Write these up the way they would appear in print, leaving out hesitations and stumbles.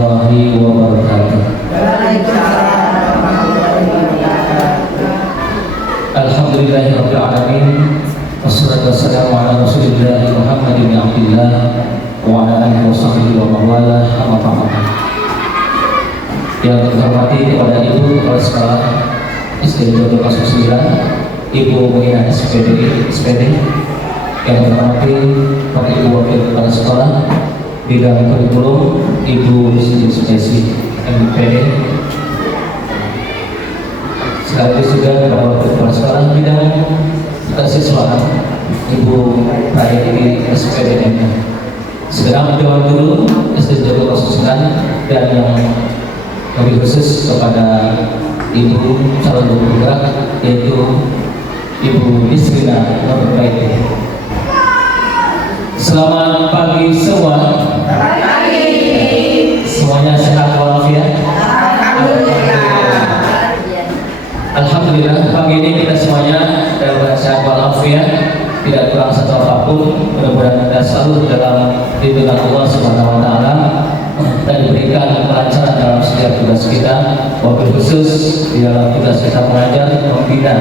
warahmatullahi wabarakatuh. Alhamdulillahirabbil alamin. Wassalatu wassalamu ala Rasulillah Muhammad bin Abdillah wa ala alihi washabbihi wa mawala amma ba'd. Yang terhormati kepada Ibu Kepala Sekolah SD Jodoh 09, Ibu Muina SPD. Yang terhormati Pak Ibu Wakil Kepala Sekolah Bidang Kurikulum Ibu Siti Spesi MPD. Sekaligus juga Pak Wakil Kepala Sekolah Bidang Kesiswaan Ibu Prayati SPDN. Segera menjawab dulu SD Jodoh 09 dan yang lebih khusus kepada Ibu calon guru penggerak yaitu Ibu Nisrina Nurbaiti. Selamat pagi semua. Pagi. Semuanya sehat walafiat. Alhamdulillah pagi ini kita semuanya dalam sehat walafiat, tidak kurang satu apapun. Mudah-mudahan kita selalu dalam lindungan Allah Subhanahu wa taala dan diberikan kelancaran dalam setiap tugas kita, wabil khusus di dalam tugas kita mengajar, membina,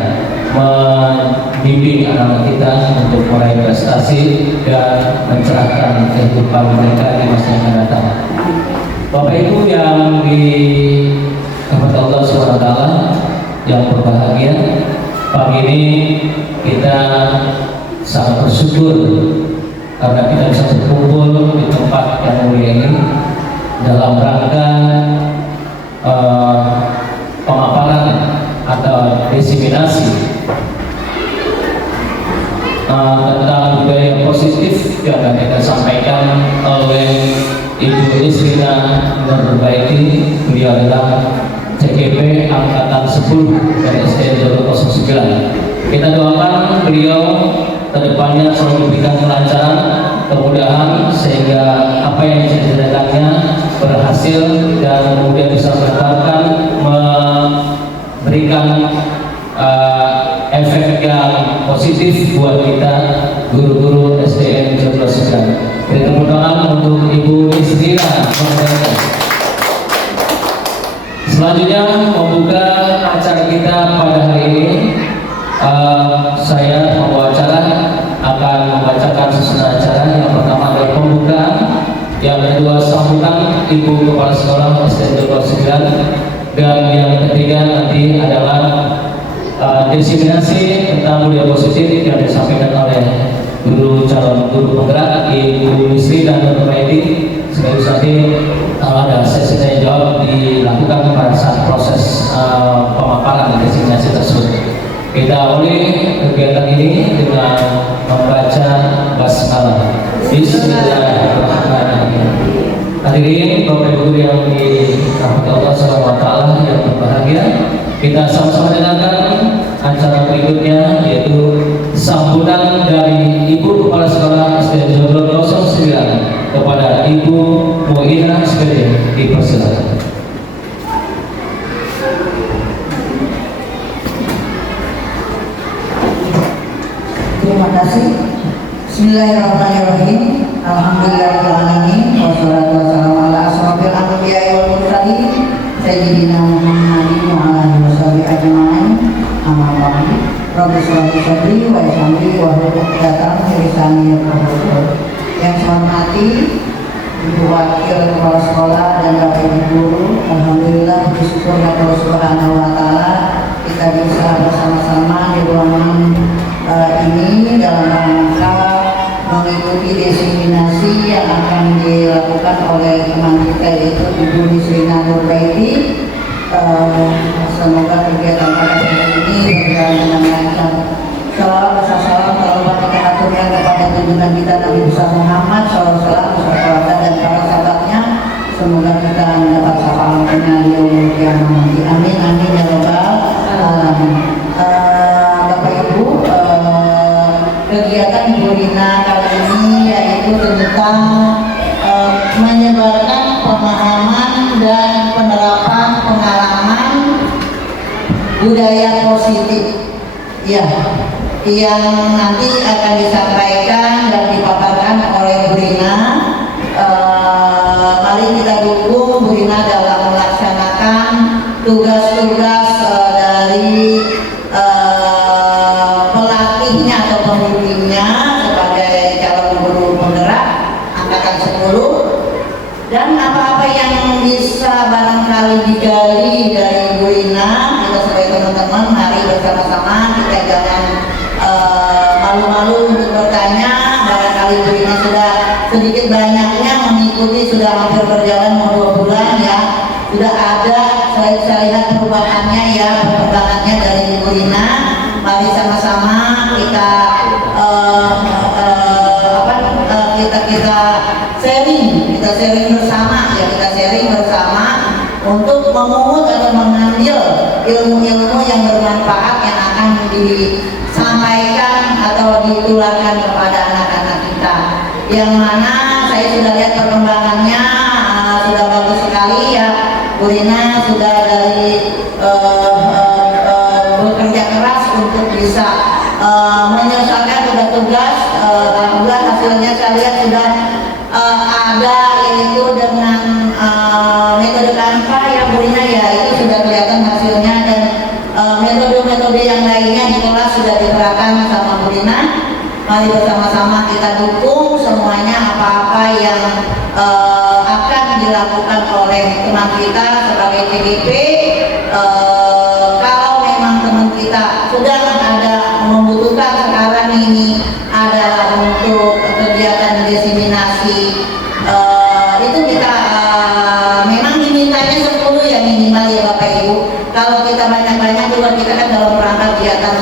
membimbing anak-anak kita untuk meraih prestasi dan mencerahkan kehidupan mereka di masa yang akan datang. Bapak Ibu yang dirahmati Allah SWT yang berbahagia, pagi ini kita sangat bersyukur karena kita bisa berkumpul di tempat yang mulia ini dalam rangka pemaparan atau diseminasi tentang budaya positif yang akan kita sampaikan oleh Ibu Nisrina Nurbaiti. Beliau adalah CGP Angkatan 10 dari SD Jodoh 09. Kita doakan beliau kedepannya selalu diberikan kelancaran, kemudahan sehingga apa yang dicita-citakannya berhasil dan kemudian bisa menebarkan, memberikan efek yang positif buat kita guru-guru SDN Jodoh 09. Kita tepuk tangan untuk Ibu Nisrina. Selanjutnya membuka acara kita pada hari ini, saya membawa acara akan membacakan susunan acara. Yang pertama adalah pembukaan, yang kedua sambutan Ibu Kepala Sekolah SD Jodoh 09, dan yang ketiga nanti adalah diseminasi tentang budaya positif yang disampaikan oleh guru calon guru penggerak Ibu Nisrina Nurbaiti. Sekali lagi ada sesi tanya jawab dilakukan pada saat proses pemaparan diseminasi tersebut. Kita awali kegiatan ini dengan membaca basmalah. Bismillahirrahmanirrahim. Hadirin Bapak Ibu yang dirahmati Allah SWT yang berbahagia, kita sama-sama dengarkan acara berikutnya, yaitu sambutan dari Ibu Kepala Sekolah SD Jodoh 09 kepada Ibu Muina SPD. Dipersilakan. Terima kasih. Bismillahirrahmanirrahim. Alhamdulillahirrahmanirrahim. Wassalatu wassalamu ala asrofil anbiya'i wal mursalin Sayyidina Muhammadin wa ala alihi washabihi ajma'in. Amma ba'du. Rabbi shrah li sadri wa yassir li wahlul 'uqdatam min lisani yafqahu qawli. Yang saya hormati Ibu Wakil Kepala Sekolah dan Bapak Ibu Guru, alhamdulillah bersyukur kepada Allah Subhanahu wa taala kita bisa bersama-sama di ruangan ini dalam rangka mengikuti diseminasi yang akan dilakukan oleh teman kita yaitu Ibu Nisrina Nurbaiti. Semoga kegiatan pada hari ini berjalan dengan lancar. Salawat salam kita aturkan kepada junjungan kita Nabi besar Muhammad SAW dan para sahabatnya. Semoga kita mendapat syafaatnya di yaumul qiyamah nanti. Amin amin ya rabbal alamin. Bapak Ibu, kegiatan Ibu Rina kali ini yaitu tentang menyebarkan pemahaman dan penerapan pengalaman budaya positif, ya, yang nanti akan disampaikan dan dipaparkan oleh Bu Rina. Mari kita dukung Bu Wina dalam melaksanakan tugas-tugas dari pelatihnya atau pembimbingnya sebagai calon guru penggerak angkatan 10. Dan apa-apa yang bisa barangkali digali dari Bu Rina, kita sebagai teman-teman mari bersama-sama, kita jangan malu-malu untuk bertanya. Barangkali Bu Rina sudah sedikit banyaknya mengikuti, sudah hampir berjalan mau 2 bulan ya, sudah ada saya lihat perubahannya ya, perkembangannya dari Bu Rina. Mari sama-sama kita kita sharing bersama ya, kita sharing bersama untuk memungut atau mengambil ilmu-ilmu yang bermanfaat yang akan disampaikan atau ditularkan kepada anak-anak kita, yang mana saya sudah lihat perkembangannya sudah bagus sekali ya. Bu Rina sudah dari bekerja keras untuk bisa menyelesaikan tugas-tugas. Alhamdulillah hasilnya saya lihat sudah ada, yaitu dengan metode Canva yang Bu Rina ya, itu sudah kelihatan hasilnya, dan metode-metode yang lainnya di kelas sudah diterapkan sama Bu Rina. Mari bersama-sama kita dukung semuanya apa-apa yang akan dilakukan oleh teman kita sebagai TGP. Kalau memang teman kita sudah ada membutuhkan sekarang ini adalah untuk kegiatan diseminasi, itu kita memang dimintanya 10 ya minimal ya Bapak Ibu. Kalau kita banyak-banyak juga kita kan dalam rangka kegiatan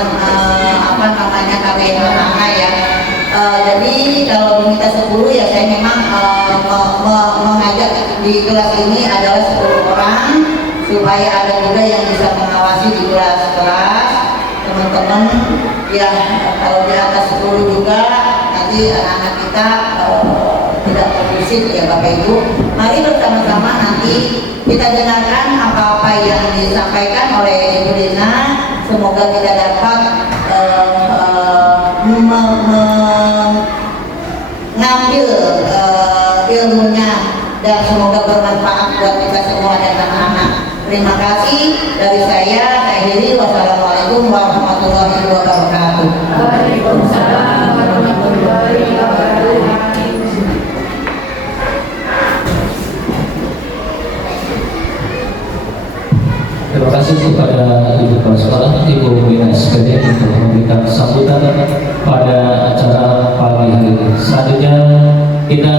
KBM anak ya. Jadi kalau diminta 10 ya saya memang mengajak di kelas ini adalah 10 orang, supaya ada juga yang bisa mengawasi di kelas-kelas teman-teman ya. Kalau di atas 10 juga nanti anak-anak kita tidak kondusif ya Bapak Ibu. Mari bersama-sama nanti kita dengarkan apa-apa yang disampaikan oleh Ibu Rina. Semoga kita dapat mengambil ilmunya dan semoga bermanfaat buat kita semua dan anak-anak. Terima kasih dari saya akhiri. Wassalamualaikum warahmatullahi wabarakatuh. Waalaikumsalam warahmatullahi wabarakatuh. Terima kasih kepada Ibu Kepala Sekolah, Ibu Wina SPD untuk memberikan sambutan pada acara pagi hari ini. Selanjutnya kita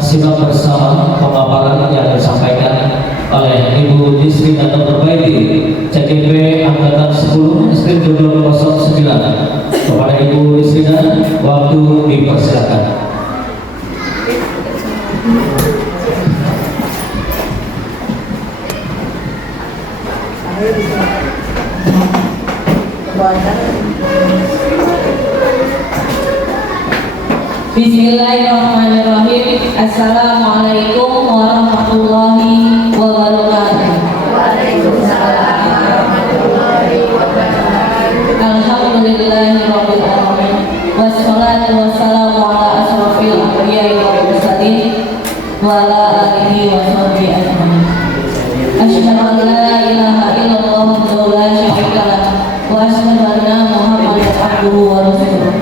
simak bersama pemaparan yang disampaikan oleh Ibu Disri atau Perbaiki CKP Angkatan 10 STM 209. Kepada Ibu Disri, waktu dipersilakan. Bismillahirrahmanirrahim. Assalamualaikum warahmatullahi wabarakatuh. Waalaikumsalam warahmatullahi wabarakatuh. Alhamdulillahirabbil alamin. Wassalatu wassalamu ala asrofil anbiya'i wal mursalin wa ala alihi wa sahbihi ajmain. Asyhadu an la ilaha illallah wa la syarika lah wa asyhadu anna Muhammadan abduhu wa rasuluh.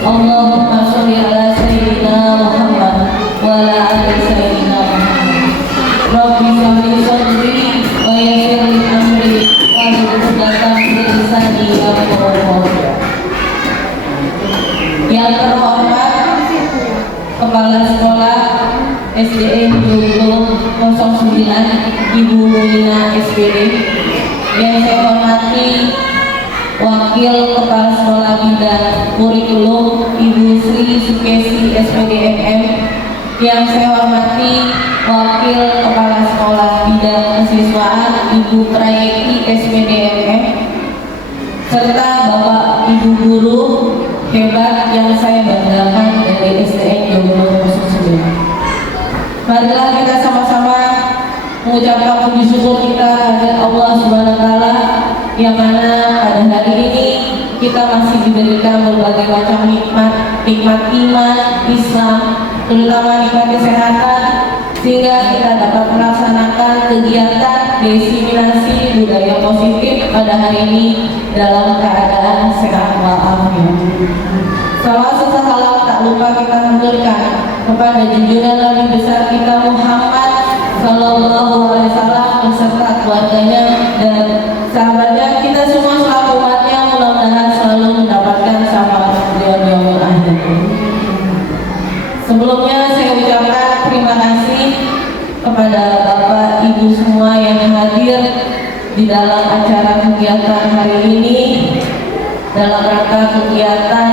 Allahumma sholli ala sayyidina Muhammad wa ala ali sayyidina Muhammad. Rabbi shrah sadri wa yassir li amri wa hlul 'uqdatam min lisani yafqahu qawli. Yang terhormat Kepala Sekolah SDN 209 Ibu Wina SPD, yang saya hormati Wakil Kepala Sekolah Bidang Kurikulum Ibu Sri Sukesi SPD MM, yang saya hormati Wakil Kepala Sekolah Bidang Kesiswaan Ibu Prayeti SPD MM, serta Bapak Ibu Guru hebat yang saya banggakan dari SDN 209. Marilah kita sama-sama mengucapkan puji syukur kita kepada Allah Subhanahu wa taala, yang mana pada hari ini kita masih diberikan berbagai macam nikmat iman, Islam, terutama nikmat kesehatan, sehingga kita dapat melaksanakan kegiatan diseminasi budaya positif pada hari ini dalam keadaan sehat walafiat. Salam sesalam tak lupa kita haturkan kepada junjungan Nabi besar kita Muhammad Sallallahu Alaihi Wasallam beserta keluarganya dan sahabatnya, kita semua selaku umatnya mudah-mudahan selalu mendapatkan syafaat beliau di yaumil akhir. Sebelumnya saya ucapkan terima kasih kepada Bapak Ibu semua yang hadir di dalam acara kegiatan hari ini dalam rangka kegiatan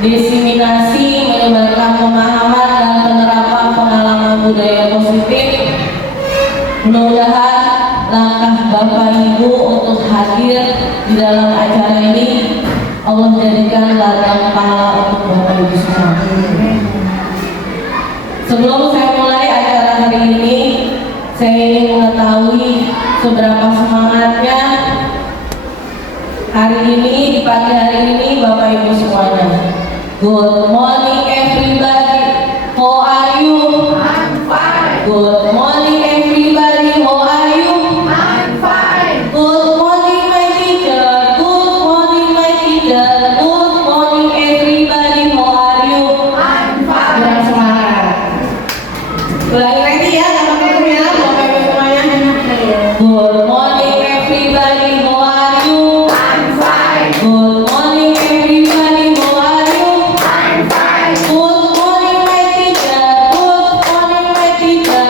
diseminasi menyebarkan pemahaman dan penerapan pengalaman budaya positif. Mudah-mudahan langkah Bapak Ibu untuk hadir di dalam acara ini Allah jadikan ladang pahala untuk Bapak Ibu semua. Sebelum saya mulai acara hari ini, saya ingin mengetahui seberapa semangatnya hari ini, di pagi hari ini Bapak Ibu semuanya. Good morning everybody, how are you? I'm fine. Good morning everybody, how are you? I'm fine. Good morning my teacher, good morning my teacher, good morning everybody, how are you? I'm fine. Kurang semangat. Ulangi lagi ya teman-teman ya, Bapak Ibu semuanya. Good morning everybody, how are you? I'm fine. Good morning everybody, how are you? I'm fine. Good morning my teacher, good morning my teacher, good morning everybody, how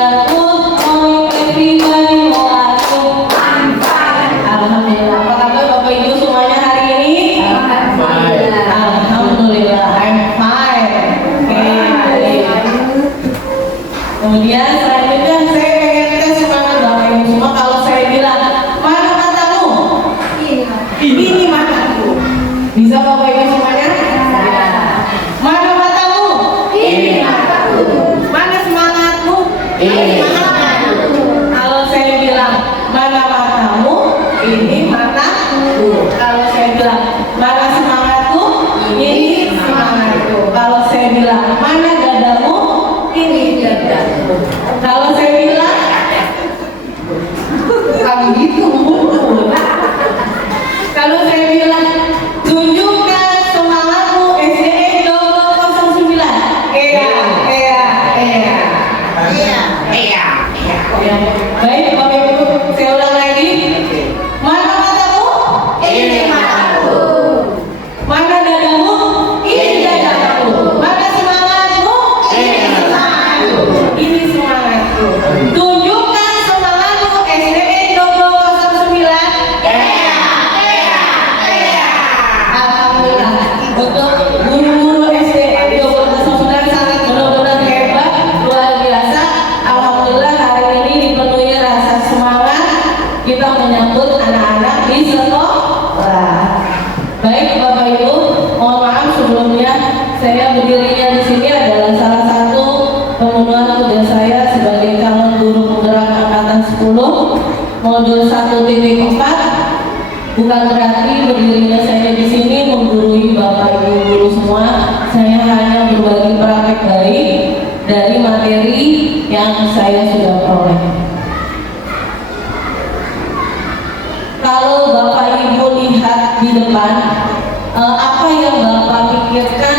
are you? I'm fine. Alhamdulillah. Apa kabar Bapak Ibu semuanya hari ini? Alhamdulillah. Alhamdulillah, I'm fine. Oke. Kemudian selanjutnya saya pengen tes semangat Bapak Ibu semua kalau saya bilang mana matamu? Ini mataku. Bisa Bapak Ibu semuanya? Mana matamu? Ini mataku. Mana semangatmu? Ini mataku. Kalau saya bilang mana matamu? Ini mataku. Kalau saya bilang mana semangatmu? Ini semangatku. Kalau saya bilang mana dadamu? Ini dadaku. Kalau saya bilang kamu gitu. Kalau saya bilang tunjukkan semangatmu SDE 209. Baik Bapak Ibu, saya ulang lagi. Mana matamu? Ini mataku. Mana dadamu? Ini dadaku. Mana semangatmu? Ini semangatku. Ini semangatku. Tunjukkan semangatmu SDE 209. Alhamdulillah. Untuk guru-guru SDE 209 sangat benar-benar hebat, luar biasa. Alhamdulillah hari ini dipenuhi rasa semangat kita menyambut anak-anak di sekolah. Baik Bapak Ibu, mohon maaf sebelumnya saya berdirinya di sini adalah salah satu pemenuhan tugas saya sebagai calon guru penggerak angkatan 10 modul 1.4. Bukan berarti berdirinya saya di sini menggurui Bapak Ibu guru semua. Saya hanya berbagi praktek baik dari materi yang saya sudah peroleh. Kalau Bapak Ibu lihat di depan, apa yang Bapak pikirkan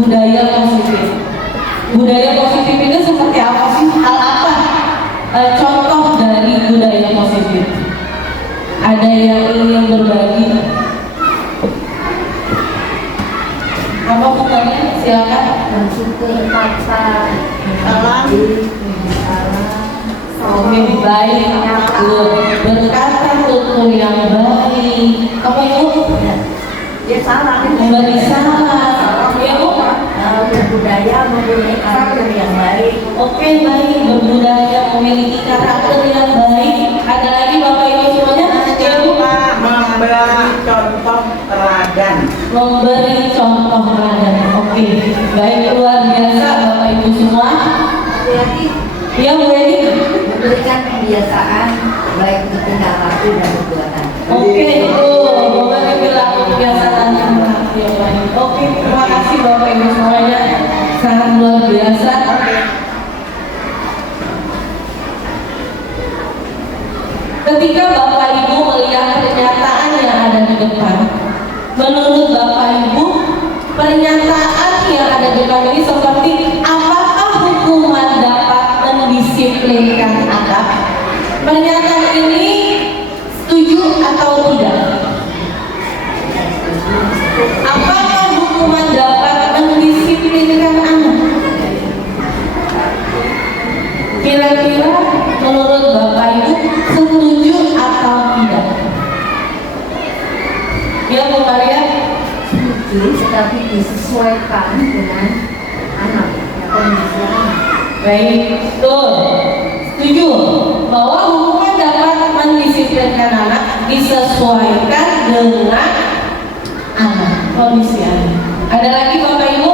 budaya positif? Budaya positif itu seperti apa sih? Hal apa? Contoh dari budaya positif. Ada yang ingin berbagi? Apa bukannya? Silakan. Bersyukur kata. Salam. Oke, baik. Berkata tutur yang baik. Apa itu? Ya salah. Memberi salam. Ya Bu. Berbudaya mempunyai karakter yang baik. Oke, baik. Berbudaya memiliki karakter yang baik. Ada lagi Bapak Ibu semuanya? Ya Bu. Memberi contoh teladan. Memberi contoh teladan. Oke, baik, luar biasa Bapak Ibu semua. Jadi Ya Bu Edi. memberikan kebiasaan baik untuk tingkah laku dan perbuatan. Oke, itu Bapak bilang kebiasaan yang baik. Oke, terima kasih Bapak Ibu semuanya, sangat luar biasa. menurut Bapak Ibu, pernyataan yang ada di depan ini seperti apakah hukuman dapat mendisiplinkan anak? Pernyataan ini setuju atau tidak? Apakah hukuman dapat mendisiplinkan anak? Kira-kira menurut Bapak Ibu setuju atau tidak? Ya Bu Maria? Tetapi disesuaikan dengan anak, ya, kondisi anak. Baik, betul. Setuju bahwa hukuman dapat mendisiplinkan anak disesuaikan dengan anak, kondisi anak. Ada lagi Bapak Ibu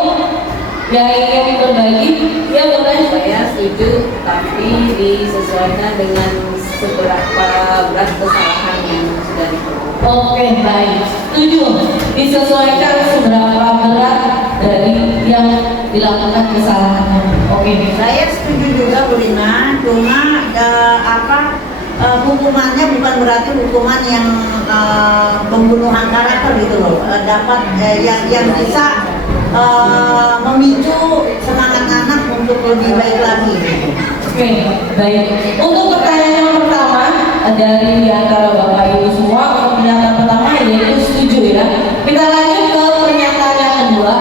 yang ingin berbagi? Ya boleh. Saya setuju, tapi disesuaikan dengan seberapa berat kesalahan yang sudah diperbuat. Oke, baik. Setuju. Disesuaikan seberapa berat dari yang dilakukan kesalahannya. Oke. Saya setuju juga Bu Lina, cuma hukumannya bukan berarti hukuman yang pembunuhan karakter gitu loh. Dapat yang bisa memicu semangat anak untuk lebih baik lagi. Oke, baik. Untuk pertanyaan yang pertama dari antara Bapak Ibu semua, untuk pernyataan pertama yaitu setuju ya. Kita lanjut ke pernyataan yang kedua.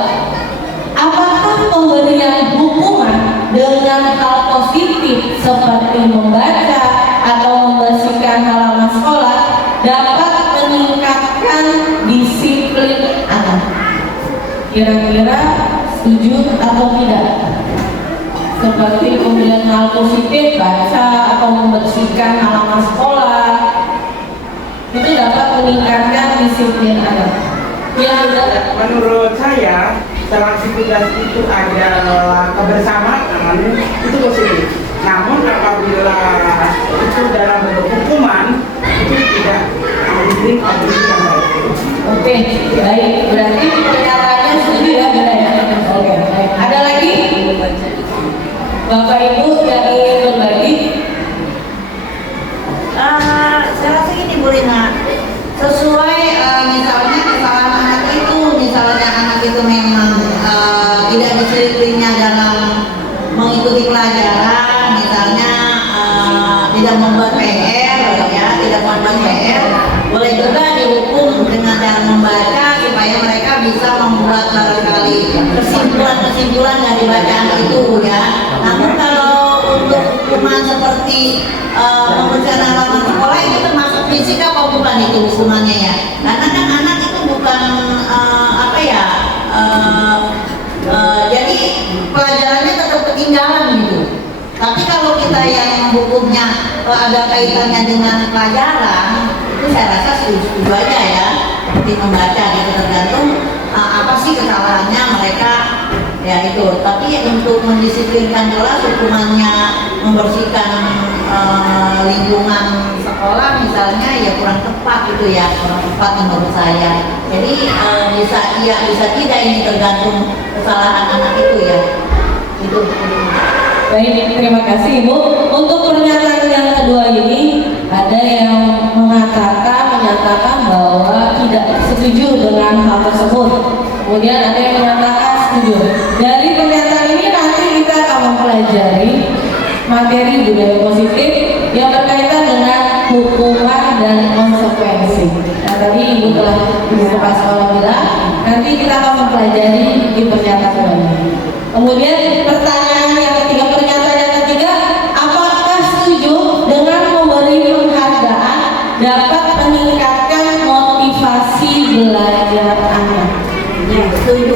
Apakah pemberian hukuman dengan hal positif seperti membaca atau membersihkan halaman sekolah dapat meningkatkan disiplin anak? Kira-kira setuju atau tidak? Seperti pemberian hal positif, baca atau membersihkan halaman sekolah, itu dapat meningkatkan disiplin anak. Ya, Menurut saya, dalam tugas itu adalah kebersamaan, itu positif. Namun apabila itu dalam bentuk hukuman, itu tidak memberi kondisi yang baik. oke, baik. Berarti pernyataannya setuju ya, Bunda ya. Oke, baik. Ada lagi? Bapak Ibu yang ingin berbagi? Saya rasa gini Bu Lina, sesuai misalnya kesalahan anak itu, misalnya anak itu memang tidak disiplinnya dalam mengikuti pelajaran, misalnya tidak membuat PR, ya, tidak membuat PR, boleh juga dihukum dengan cara membaca supaya mereka bisa membuat barangkali kesimpulan-kesimpulan dari bacaan itu ya. Namun kalau untuk hukuman seperti membersihkan halaman sekolah itu termasuk fisik apa bukan itu hukumannya ya? Karena kan anak itu bukan jadi pelajarannya tetap ketinggalan gitu. Tapi kalau kita yang menghukumnya ada kaitannya dengan pelajaran, itu saya rasa setuju aja ya, seperti membaca gitu, tergantung apa sih kesalahannya mereka ya itu. Tapi untuk mendisiplinkan kelas, hukumannya membersihkan lingkungan sekolah misalnya ya kurang tepat gitu ya, kurang tepat menurut saya. Jadi bisa tidak, ini tergantung kesalahan anak itu ya. Itu. Baik, terima kasih Ibu. Untuk pernyataan yang kedua ini, ada yang menyatakan bahwa tidak setuju dengan hal tersebut. Kemudian ada yang menyatakan setuju. Dari pernyataan ini nanti kita akan mempelajari materi budaya positif yang berkaitan dengan hukuman dan konsekuensi. Nah, tadi Ibu telah Kepala Sekolah bilang, nanti kita akan mempelajari di pernyataan ini. Kemudian pernyataan yang ketiga, apakah setuju dengan memberi penghargaan dapat meningkatkan motivasi belajar anak? Ya, setuju.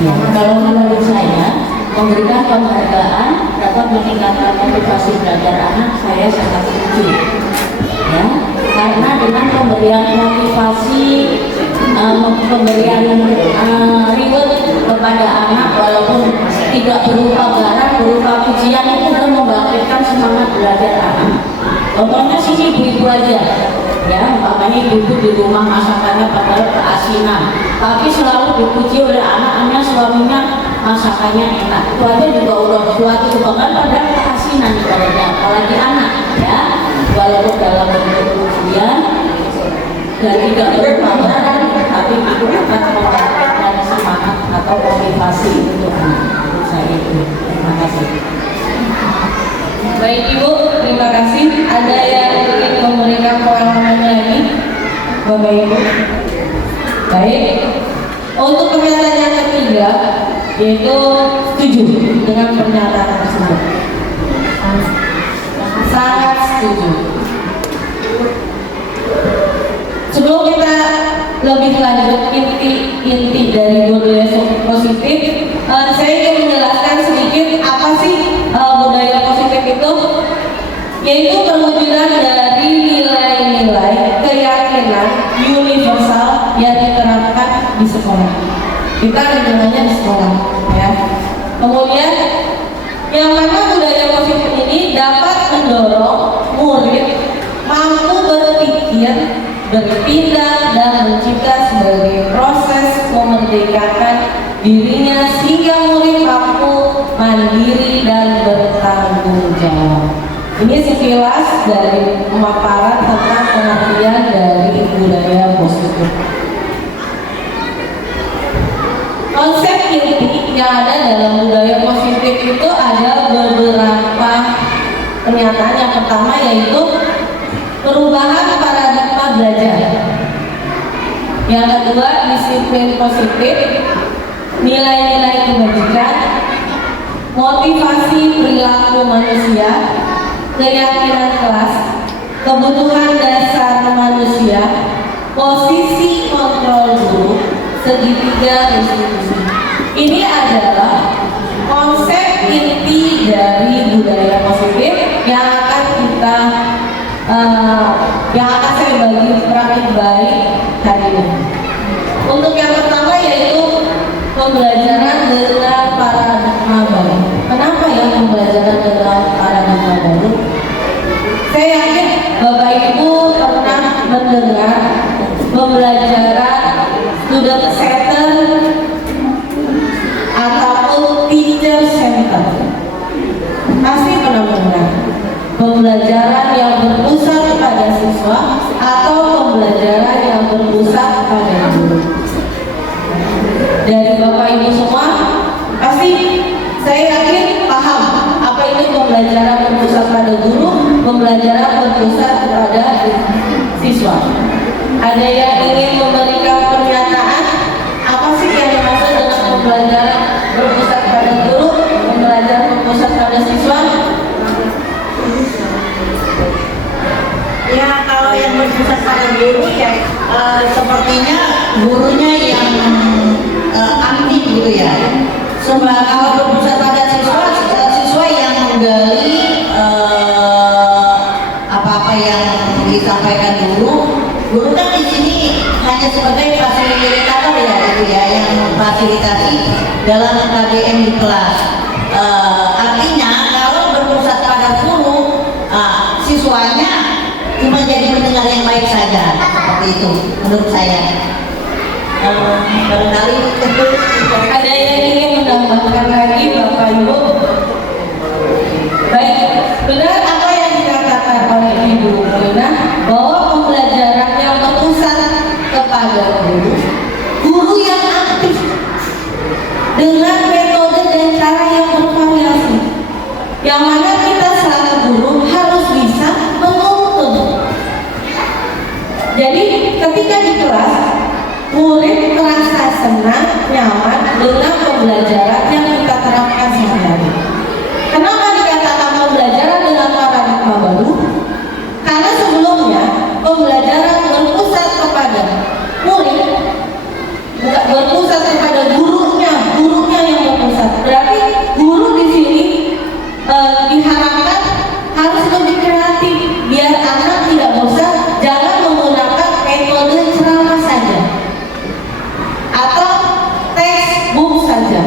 Ya, kalau menurut saya, memberikan penghargaan dapat meningkatkan motivasi belajar anak, saya sangat setuju. Ya, karena dengan pemberian motivasi, pemberian reward kepada anak, walaupun tidak berupa barang, berupa pujian, itu akan membangkitkan semangat belajar anak. Contohnya sini ibu-ibu aja, ya, umpamanya ibu di rumah masakannya padahal keasinan, tapi selalu dipuji oleh anak-anaknya, suaminya masakannya enak. Itu aja juga udah suatu kebanggaan, padahal keasinan ibaratnya, apalagi anak, ya, walaupun dalam bentuk pujian. dan tidak berpaparan, tapi itu akan memberikan semangat atau motivasi untuk anak. Menurut saya itu. Terima kasih. Baik Ibu, terima kasih. Ada yang ingin memberikan pengalaman lagi, Bapak Ibu? Baik. Untuk pernyataan yang ketiga, yaitu setuju dengan pernyataan tersebut. Sangat setuju. Sebelum kita lebih lanjut inti dari budaya positif, saya ingin menjelaskan sedikit apa sih budaya positif itu, yaitu perwujudan dari nilai-nilai keyakinan universal yang diterapkan di sekolah. Kita dengannya di sekolah, ya. Kemudian yang mana budaya positif ini dapat mendorong murid mampu berpikir, berpindah dan mencipta sebagai proses memerdekakan dirinya sehingga murid mampu mandiri dan bertanggung jawab. Ini sekilas dari pemaparan tentang pengertian dari budaya positif. Konsep inti yang ada dalam budaya positif itu ada beberapa pernyataan. Yang pertama yaitu perubahan paradigma belajar. Yang kedua, disiplin positif, nilai-nilai kebajikan, motivasi perilaku manusia, keyakinan kelas, kebutuhan dasar manusia, posisi kontrol guru, segitiga restitusi. Ini adalah konsep inti dari budaya positif yang akan kita saya bagi praktik baik hari ini. Untuk yang pertama yaitu pembelajaran dengan paradigma baru. Kenapa ya pembelajaran dengan paradigma baru? Saya yakin Bapak Ibu pernah mendengar pembelajaran student center ataupun teacher center. Pasti pernah mendengar pembelajaran yang berpusat pada siswa atau pembelajaran yang berpusat pada guru. Dari Bapak Ibu semua pasti saya yakin paham apa itu pembelajaran berpusat pada guru, pembelajaran berpusat pada siswa. Ada yang ingin memberikan pernyataan apa sih yang dimaksud dengan pembelajaran berpusat pada guru, pembelajaran berpusat pada siswa? Ya, kalau yang berpusat pada guru ya sepertinya gurunya yang aktif gitu ya. Sebab kalau berpusat pada siswa, siswa yang menggali apa-apa yang disampaikan guru. Guru kan di sini hanya sebagai fasilitator ya, itu ya, yang memfasilitasi dalam KBM di kelas. Artinya kalau berpusat pada guru, siswanya cuma jadi pendengar yang baik saja, seperti itu menurut saya. Barangkali Ada yang ingin menambahkan lagi Bapak Ibu? Baik, benar apa yang dikatakan oleh Ibu Rina bahwa pembelajaran yang berpusat kepada guru yang aktif dengan metode dan cara yang bervariasi, yang mana kita selaku guru harus bisa menuntun. Jadi ketika di kelas murid merasa senang, nyaman dengan pembelajaran yang kita terapkan sehari-hari. Kenapa dikatakan pembelajaran dengan paradigma baru? Karena sebelumnya pembelajaran berpusat kepada murid, bukan berpusat kepada gurunya yang berpusat. Berarti guru di sini diharapkan harus lebih kreatif biar anak tidak bosan, jangan menggunakan metode ceramah saja atau textbook saja.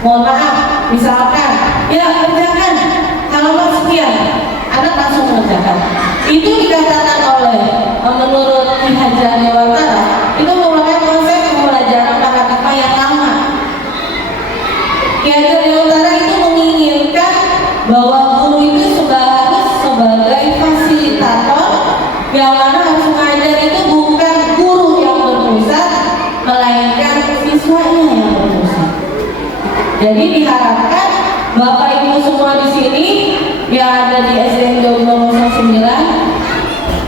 Mohon Jadi diharapkan Bapak Ibu semua di sini yang ada di SDN Jombang 09,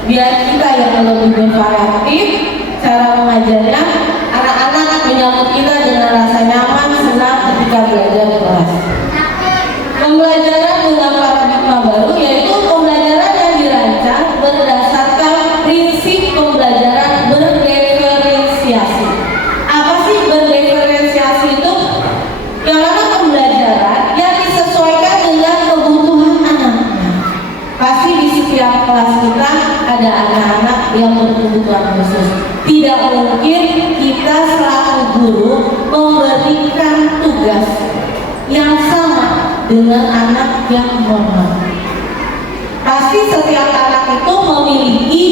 biar kita yang lebih bervariatif cara mengajarnya, anak-anak menyambut kita dengan rasa nyaman, senang ketika belajar di kelas. Pembelajaran dengan paradigma baru yaitu pembelajaran yang dirancang berdasarkan prinsip pembelajaran berdiferensiasi. Apa sih berdiferensiasi itu? Yang mana pembelajaran yang disesuaikan dengan kebutuhan anak-anak. Pasti di setiap kelas kita ada anak-anak yang berkebutuhan khusus. Tidak mungkin kita selaku guru memberikan tugas yang sama dengan anak yang normal. Pasti setiap anak itu memiliki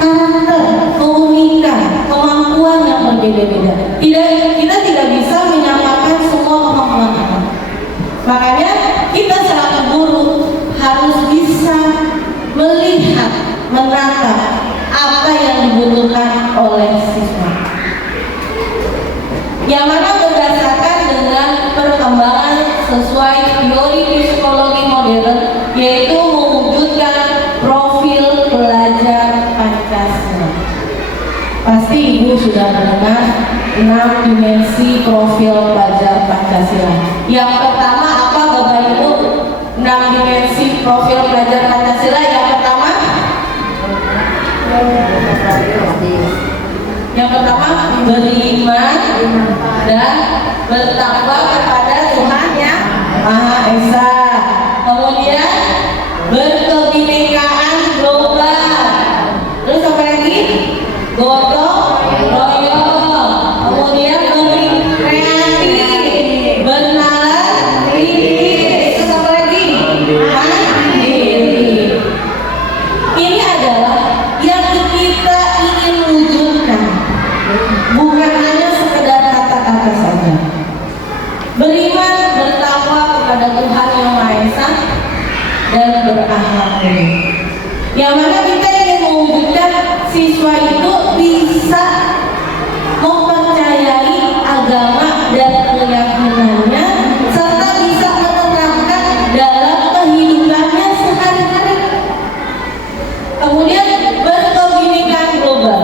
karakter, keunikan, kemampuan yang berbeda-beda. Kita tidak bisa menyamakan semua kemampuan anak. Makanya kita selaku guru harus bisa melihat, menata apa yang dibutuhkan oleh siswa. Yang mana berdasarkan dengan perkembangan sesuai teori psikologi modern, yaitu mewujudkan profil pelajar Pancasila. Pasti Ibu sudah mendengar 6 dimensi profil pelajar Pancasila. Yang pertama apa Bapak Ibu? 6 dimensi profil pelajar Pancasila. Yang pertama beriman dan bertakwa kepada Tuhan yang Maha Esa. Kemudian berkebinekaan global. Terus apa lagi? Gotong royong. Kemudian berkreatif, bernalar kritis. Terus apa lagi? Mandiri. Ini adalah yang kita ingin wujudkan, bukan hanya sekedar kata-kata saja. Beriman, bertakwa kepada Tuhan yang Maha Esa, dan berakhlak mulia. Yang mana kita ingin mewujudkan siswa itu bisa mempercayai agama dan keyakinannya, serta bisa menerapkan dalam kehidupannya sehari-hari. Kemudian berkebinekaan global,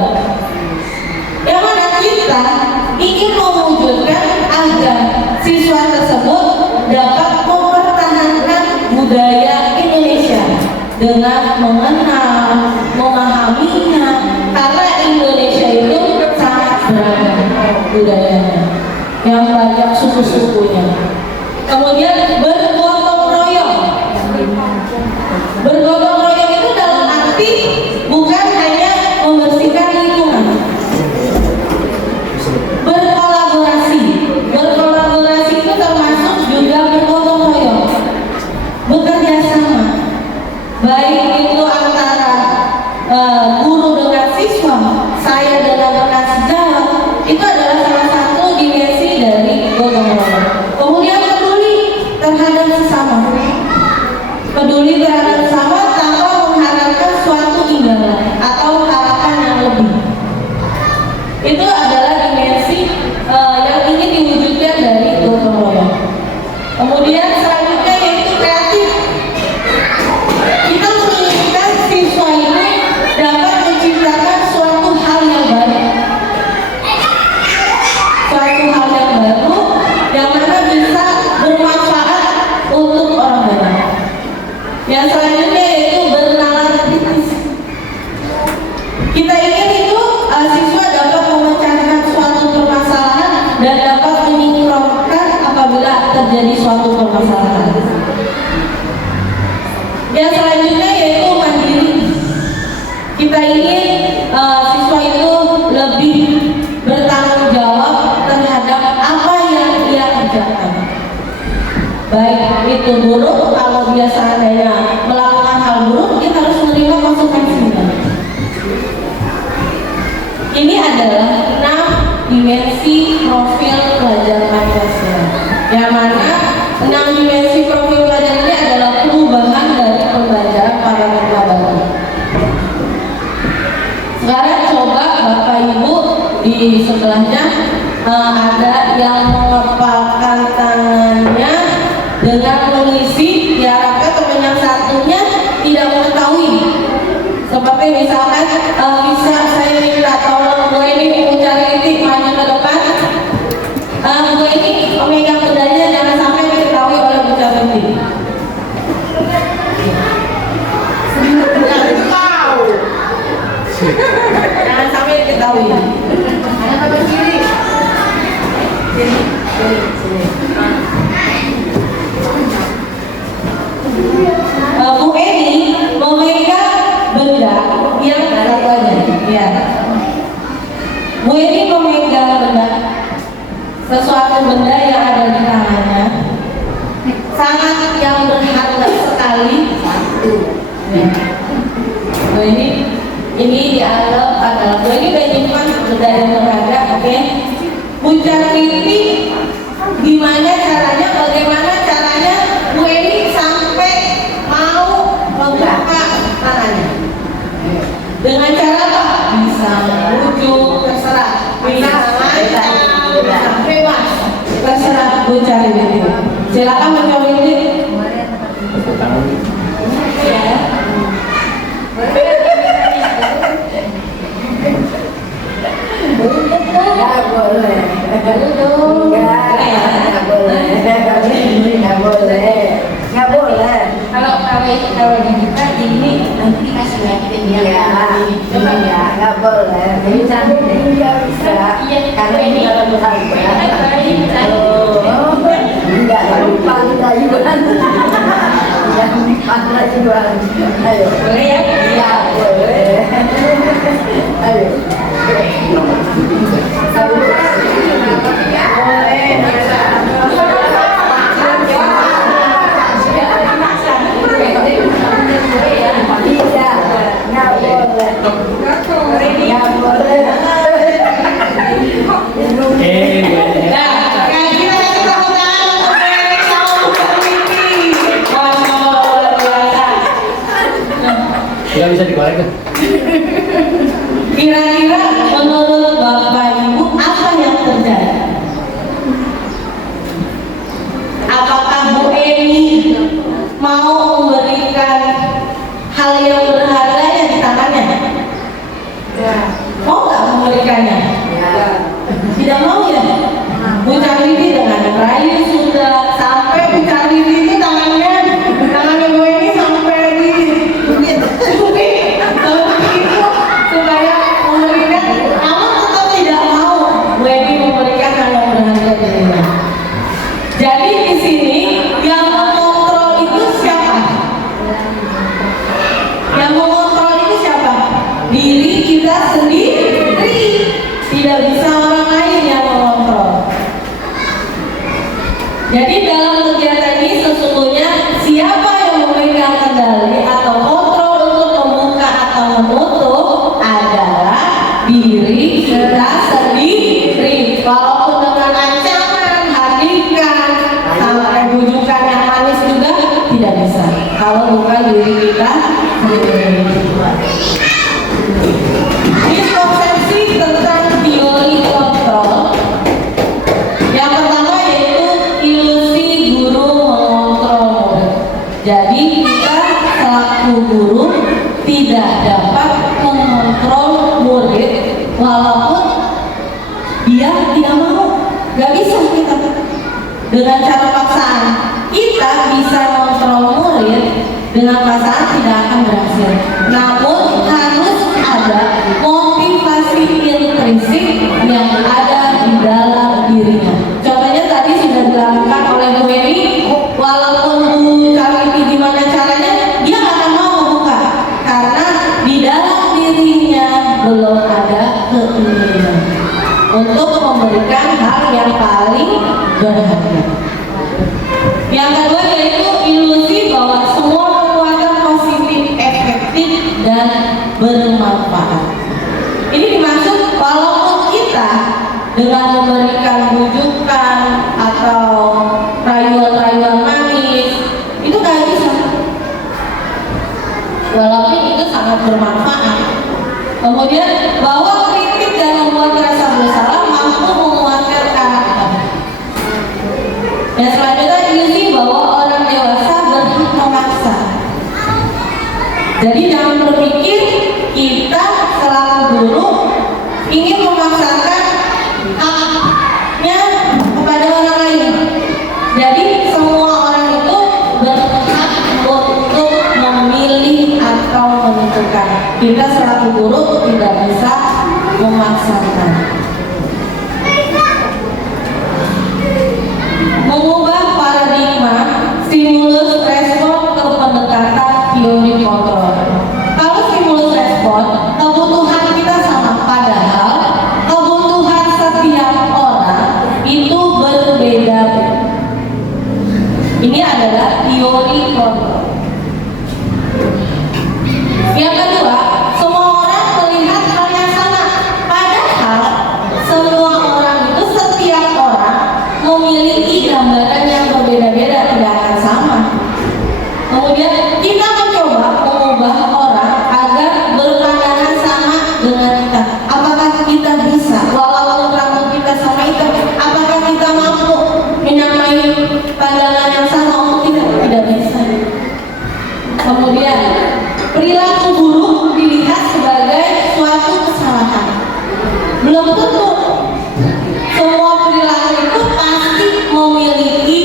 yang mana kita ingin mewujudkan agar siswa tersebut dapat mempertahankan budaya Indonesia dengan mengenal, memahaminya, karena Indonesia itu sangat beragam budayanya, yang banyak suku-sukunya. Kemudian bergotong royong. Bergotong royong itu dalam arti bukan hanya membersihkan lingkungan. Berkolaborasi itu termasuk juga bergotong royong, bekerja sama, baik itu antara guru dengan siswa, saya dengan rekan sejawat. Itu adalah salah satu dimensi dari gotong royong. Kemudian peduli terhadap sesama, peduli terhadap sesama tanpa mengharapkan suatu imbalan atau harapan yang lebih. Itu adalah dimensi yang ingin diwujudkan dari gotong royong. Kemudian selanjutnya yaitu kreatif. Kita menginginkan siswa ini dapat menciptakan suatu hal yang baru, yang mana bisa bermanfaat untuk orang banyak. Yang selanjutnya yaitu bernalar kritis. Kita ingin itu siswa dapat memecahkan suatu permasalahan dan dapat menyingkronkan apabila terjadi suatu permasalahan. Yang selanjutnya yaitu mandiri. Kita ingin siswa itu lebih bertanggung jawab terhadap apa yang ia kerjakan. Baik itu buruk, kalau dia seandainya melakukan hal buruk, dia harus menerima konsekuensinya. Ini adalah 6 dimensi profil pelajar Pancasila, yang mana 6 dimensi profil pelajar ini adalah perubahan dari pembelajaran paradigma baru. Sekarang coba Bapak Ibu di sebelahnya ada yang mengepalkan tangannya dengan mengisi, diharapkan teman yang satunya tidak mengetahui. Seperti misalkan bisa saya minta tolong Bu ini mencari titik maju ke depan. Bu ini memegang bendanya jangan sampai diketahui oleh Bu Carinti. Jangan sampai diketahui. Ada apa kiri? Bu Eni memegang benda yang satunya. Ya. Bu Eni memegang benda, sesuatu benda yang ada di tangannya, sangat yang berharga sekali. Ya. Bu ini dianggap adalah Bu Eni menyimpan benda yang berharga. Oke. Bu Carinti, gimana caranya? Bagaimana caranya Bu Eni sampai mau membuka tangannya? Dengan cara apa? Bisa menuju, terserah. Bisa lancar, bisa bebas, terserah Bu Carinti. Silakan Bu Carinti. Ya. Nggak boleh. Nggak boleh. Kalau dibuka ini nanti dikasih lagi dia. Iya, coba ya, nggak boleh. Jadi cantik nggak bisa. Karena ini kalau berharga. Enggak lupa kita juga. Jangan lupa juga. Ayo. Boleh ya? Iya, boleh. Ayo. Nggak bisa digoreng kan? Kira-kira menurut Bapak Ibu apa yang terjadi? Apakah Bu Eni mau memberikan hal yang berharga yang di tangannya? Mau nggak memberikannya? Tidak mau ya? Bu Carinti dengan rayu sudah sampai Bu Carinti itu tangannya Bu Eni sampai di supaya memberikan, namun tetap tidak mau Bu Eni memberikan hal yang berharga dirinya. Jadi di sini yang mengontrol itu siapa? Yang mengontrol itu siapa? Diri kita sendiri. Tidak bisa orang lain yang mengontrol. Jadi dalam kegiatan ini sesungguhnya siapa yang memegang kendali atau kontrol untuk membuka atau menutup adalah diri kita sendiri. Walaupun dengan ancaman, hadikan, sampai bujukan yang manis juga tidak bisa. Kalau bukan diri kita sendiri. Miskonsepsi tentang teori kontrol. Yang pertama yaitu ilusi guru mengontrol murid. Jadi kita selaku guru tidak dapat mengontrol murid walaupun dia tidak mau. Gak bisa kita dengan cara paksaan. Kita bisa mengontrol murid dengan paksaan tidak akan berhasil. Namun harus ada motivasi intrinsik yang ada di dalam dirinya. Contohnya tadi sudah dilakukan oleh Bu Eni, walaupun Bu Carinti gimana caranya, dia akan mau membuka karena di dalam dirinya belum ada keinginan untuk memberikan hal yang paling berharga. Yang kedua yaitu ilusi bahwa semua kekuatan positif, efektif, dan bermanfaat. Ini dimaksud walaupun kita dengan memberikan bujukan atau rayuan-rayuan manis itu gak bisa, walaupun itu sangat bermanfaat. Kemudian bahwa kritik dan membuat rasa bersalah mampu menguatkan guru ingin memaksakan haknya kepada orang lain. Jadi semua orang itu berhak untuk memilih atau menentukan. Kita selaku guru tidak bisa memaksakan. Mengubah paradigma stimulus respon ke pendekatan teori kontrol. Kalau stimulus respon, kebutuhan kita sama, padahal kebutuhan setiap orang itu berbeda. Ini adalah teori kontrol. Yang kedua, semua orang melihat hal yang sama, padahal semua orang itu, setiap orang memiliki gambaran yang berbeda-beda, tidak akan sama. Kemudian kita mencoba mengubah orang agar berpandangan sama dengan kita. Apakah kita bisa, walaupun rambut kita sama itu, apakah kita mampu menyamai pandangan yang sama atau tidak? Tidak bisa. Kemudian perilaku buruk dilihat sebagai suatu kesalahan. Belum tentu semua perilaku itu pasti memiliki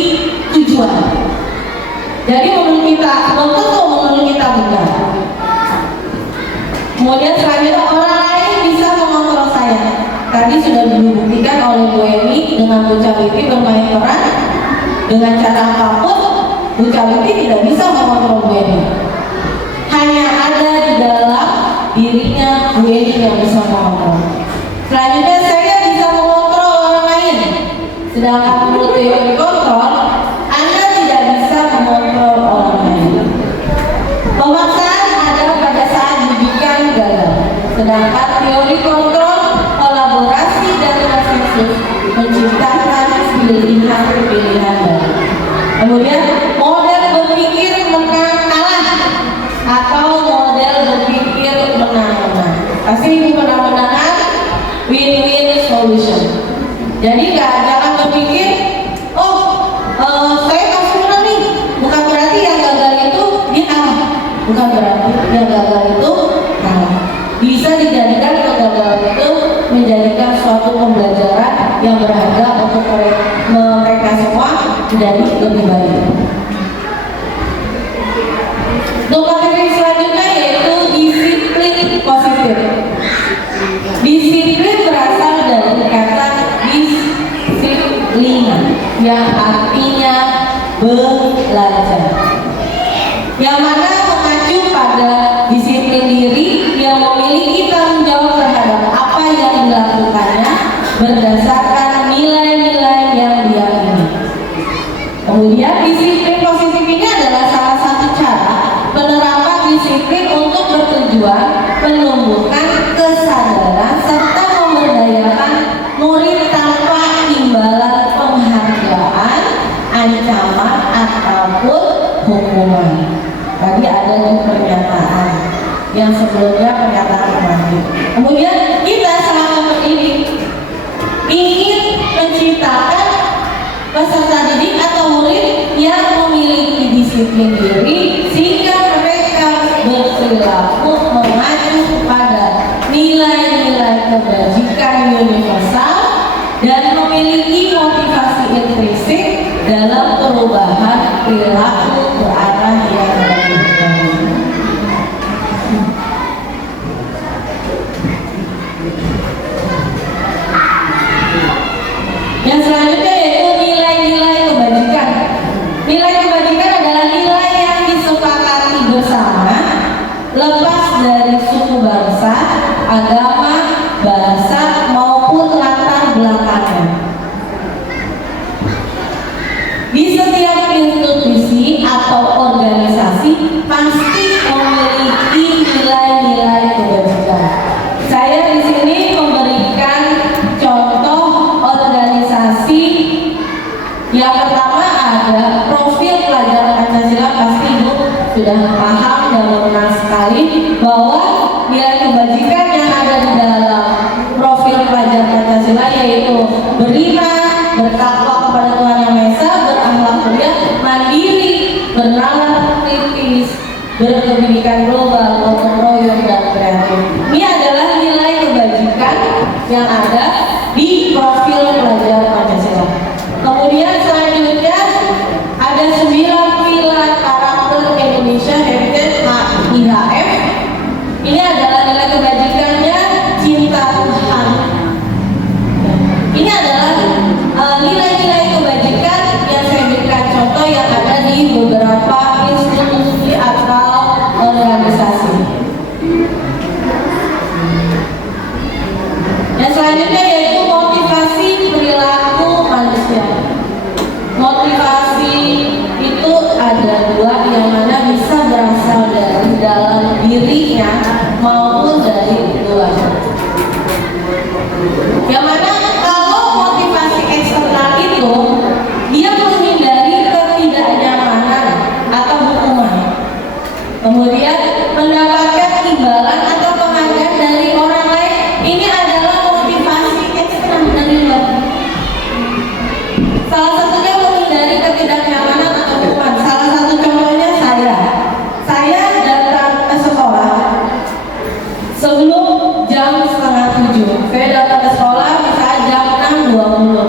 tujuan. Jadi menurut kita, belum tentu menurut kita benar. Kemudian selanjutnya, orang lain bisa mengontrol saya. Tadi sudah dibuktikan oleh Bu Emi dengan Bu Caliti bermain peran. Dengan cara apapun, Bu Caliti tidak bisa mengontrol Bu Emi. Hanya ada di dalam dirinya Bu Emi yang bisa mengontrol. Selanjutnya, saya bisa mengontrol orang lain. Sedangkan menurut teori kontrol, Anda tidak bisa mengontrol orang lain. Pemaksaan ada pada saat didikan gagal. Sedangkan teori kontrol, kolaborasi dan konsensus menciptakan pilihan-pilihan baru. Kemudian model berpikir menang kalah atau model berpikir menang-menang. Pasti itu menang-menangan, win-win solution. Jadi jangan berpikir, saya pasti menang nih. Bukan berarti yang gagal itu dia kalah. Bukan berarti yang gagal itu kalah. Bisa dijadikan kegagalan itu menjadikan suatu pembelajaran yang berharga untuk mereka semua menjadi lebih baik. Untuk materi selanjutnya yaitu disiplin positif. Disiplin berasal dari kata disiplina yang artinya belajar, yang mana mengacu pada disiplin diri yang memiliki tanggung jawab terhadap apa yang dilakukannya berdasarkan nilai-nilai yang diyakini. Kemudian disiplin positif ini adalah salah satu cara penerapan disiplin untuk bertujuan menumbuhkan kesadaran serta memberdayakan murid tanpa imbalan penghargaan, ancaman ataupun hukuman. Tadi ada di pernyataan yang sebelumnya pernyataan kemarin. Kemudian kita selama berdiri ingin menciptakan peserta didik atau murid yang memiliki disiplin diri sehingga mereka berperilaku mengacu pada nilai-nilai kebajikan universal dan memiliki motivasi intrinsik dalam perubahan perilaku ke arah yang lebih baik. Yang selanjutnya yaitu nilai-nilai kebajikan. Nilai kebajikan adalah nilai yang disepakati bersama lepas dari suku bangsa, agama, bahasa maupun latar belakangnya. Di setiap institusi atau organisasi pasti memiliki nilai-nilai kebajikan. Saya di sini memberikan contoh organisasi. Yang pertama ada profil pelajar Pancasila. Pasti Ibu sudah paham dan mengenal sekali bahwa nilai kebajikan yang ada di dalam profil pelajar Pancasila yaitu beriman, bertakwa kepada Tuhan Yang Maha Esa, berakhlak mulia, mandiri, bernalar kritis, berkebinekaan global, gotong royong dan kreatif. Ini adalah nilai kebajikan yang ada di profil pelajar Pancasila. Kemudian selanjutnya ada 9 pilar karakter Indonesia Heritage IHF. Ini adalah nilai kebajikannya cinta Tuhan. Ini adalah nilai-nilai kebajikan yang saya berikan contoh yang ada di beberapa institusi atau organisasi. Yang selanjutnya yaitu motivasi perilaku manusia. Motivasi itu ada 2, yang mana bisa berasal dari dalam dirinya maupun dari luar. Yang mana kalau motivasi eksternal itu dia menghindari ketidaknyamanan atau hukuman, kemudian mendapatkan imbalan atau penghargaan dari orang lain, ini adalah motivasi eksternal dari luar. Salah satunya menghindari ketidaknyamanan atau hukuman. Salah satu contohnya saya datang ke sekolah sebelum jam 6:30. Saya datang ke sekolah misalnya jam 6:20.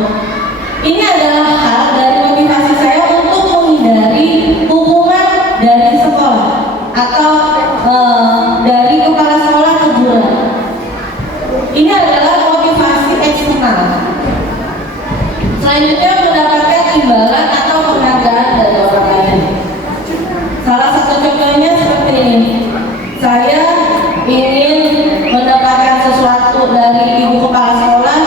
Ini adalah hal dari motivasi saya untuk menghindari hukuman dari sekolah atau dari kepala sekolah teguran. Ini adalah motivasi eksternal. Selanjutnya mendapatkan imbalan atau penghargaan dari orang lain. Salah satu contohnya seperti ini. Saya ingin mendapatkan sesuatu dari ibu kepala sekolah.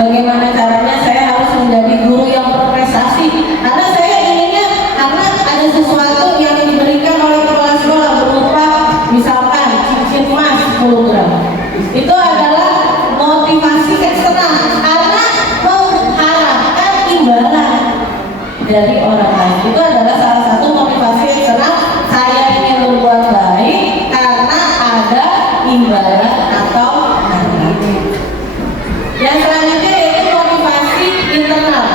Bagaimana caranya? Saya harus menjadi guru yang berprestasi. Karena saya inginnya, karena ada sesuatu yang diberikan oleh kepala sekolah berupa misalkan cincin emas 10 gram. Itu adalah motivasi eksternal karena mengharapkan imbalan dari orang lain. Itu adalah salah satu motivasi eksternal. Saya ingin berbuat baik karena ada imbalan atau penghargaan. Yang selanjutnya yaitu motivasi internal,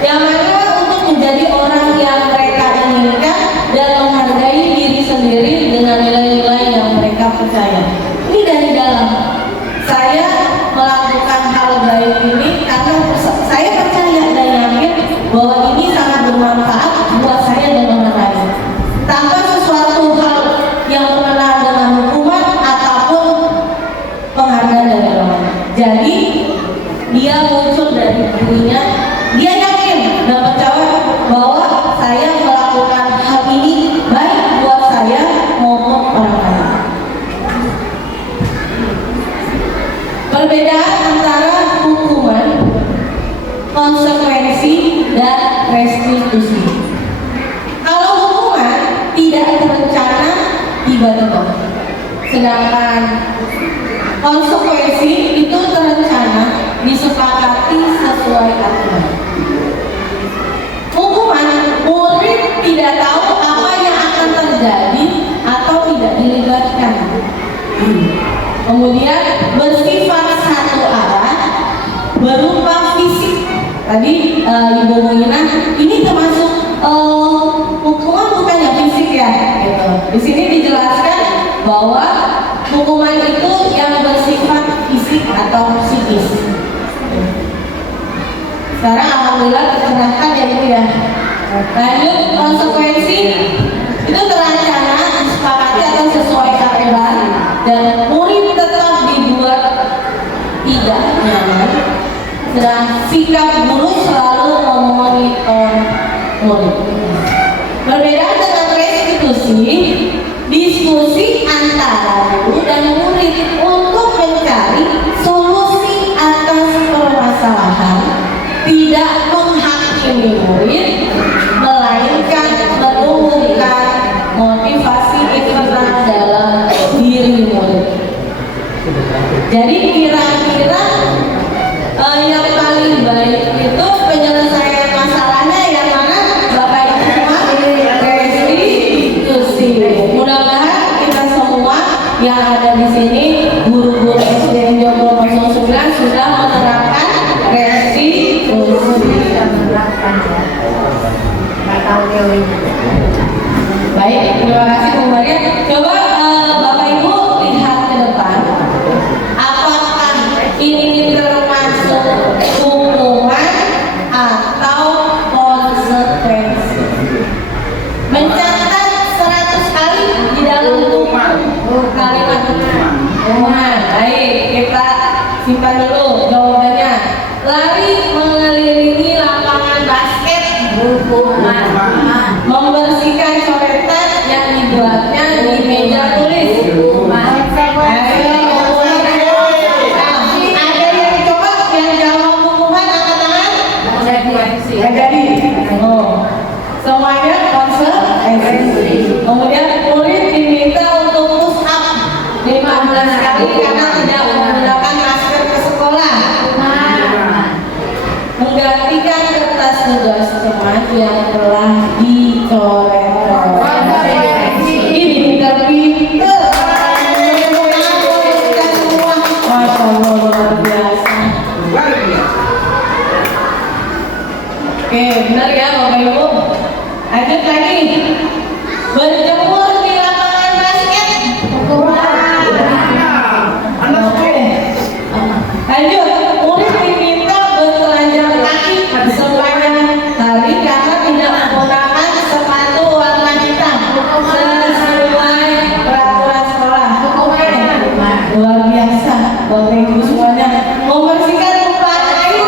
yang mana untuk menjadi orang yang mereka inginkan dan menghargai diri sendiri dengan nilai-nilai yang mereka percaya. Ini dari dalam. Saya melakukan hal baik ini karena saya percaya dan yakin bahwa ini sangat bermanfaat buat saya dan orang lain. Tanpa sesuatu hal yang berkenaan dengan hukuman ataupun penghargaan dari orang lain. Jadi dia muncul dari dirinya, dia yakin dan percaya bahwa saya melakukan hal ini baik buat saya maupun orang lain. Perbedaan antara hukuman, konsekuensi, dan restitusi. Kalau hukuman tidak terencana tiba-tiba, sedangkan konsekuensi itu terencana, disepakati sesuai aturan. Hukuman, murid tidak tahu apa yang akan terjadi atau tidak dilibatkan. Kemudian bersifat satu arah, berupa fisik. Tadi Ibu Muina, ini termasuk hukuman bukan yang fisik ya? Gitu. Di sini dijelaskan bahwa hukuman itu yang bersifat fisik atau psikis. Sekarang alhamdulillah tercerahkan ya Ibu ya. Lanjut, konsekuensi itu terancana, disepakati atau sesuai aturan, dan murid tetap dibuat tidak nyaman. Dan sikap guru selalu memonitor murid. Berbeda dengan restitusi, diskusi antara guru dan murid untuk mencari solusi atas permasalahan, tidak menghakimi murid, melainkan menumbuhkan motivasi internal dalam diri murid. Jadi kira-kira yang paling baik itu penyelesaian masalahnya yang mana Bapak Ibu semua? Restitusi. Mudah-mudahan kita semua yang ada di sini, guru-guru SDN Joglo 09 sudah menerapkan restitusi. Baik, terima kasih Bu Maria. Coba Bapak Ibu lihat ke depan. Apakah ini simpan dulu jawabannya. Lari mengelilingi lapangan basket, Hukuman. membersihkan coretan yang dibuatnya di meja tulis. Hukuman. Ada yang coba yang jawab hukuman angkat tangan? Nggak jadi. Oh. Semuanya konsekuensi. Kemudian murid diminta untuk push up 15 kali karena tidak menggunakan masker ke sekolah. Menggantikan kertas tugas teman yang telah dicoret-coret. Ini pintar-pintar. Masya Allah, luar biasa. Oke, benar ya Bapak Ibu. Lanjut lagi. Berjemur di lapangan basket. Lanjut. Murid diminta bertelanjang kaki sepanjang hari karena tidak menggunakan sepatu warna hitam sesuai peraturan sekolah. Luar biasa. Bapak Ibu semuanya. Membersihkan tumpahan air.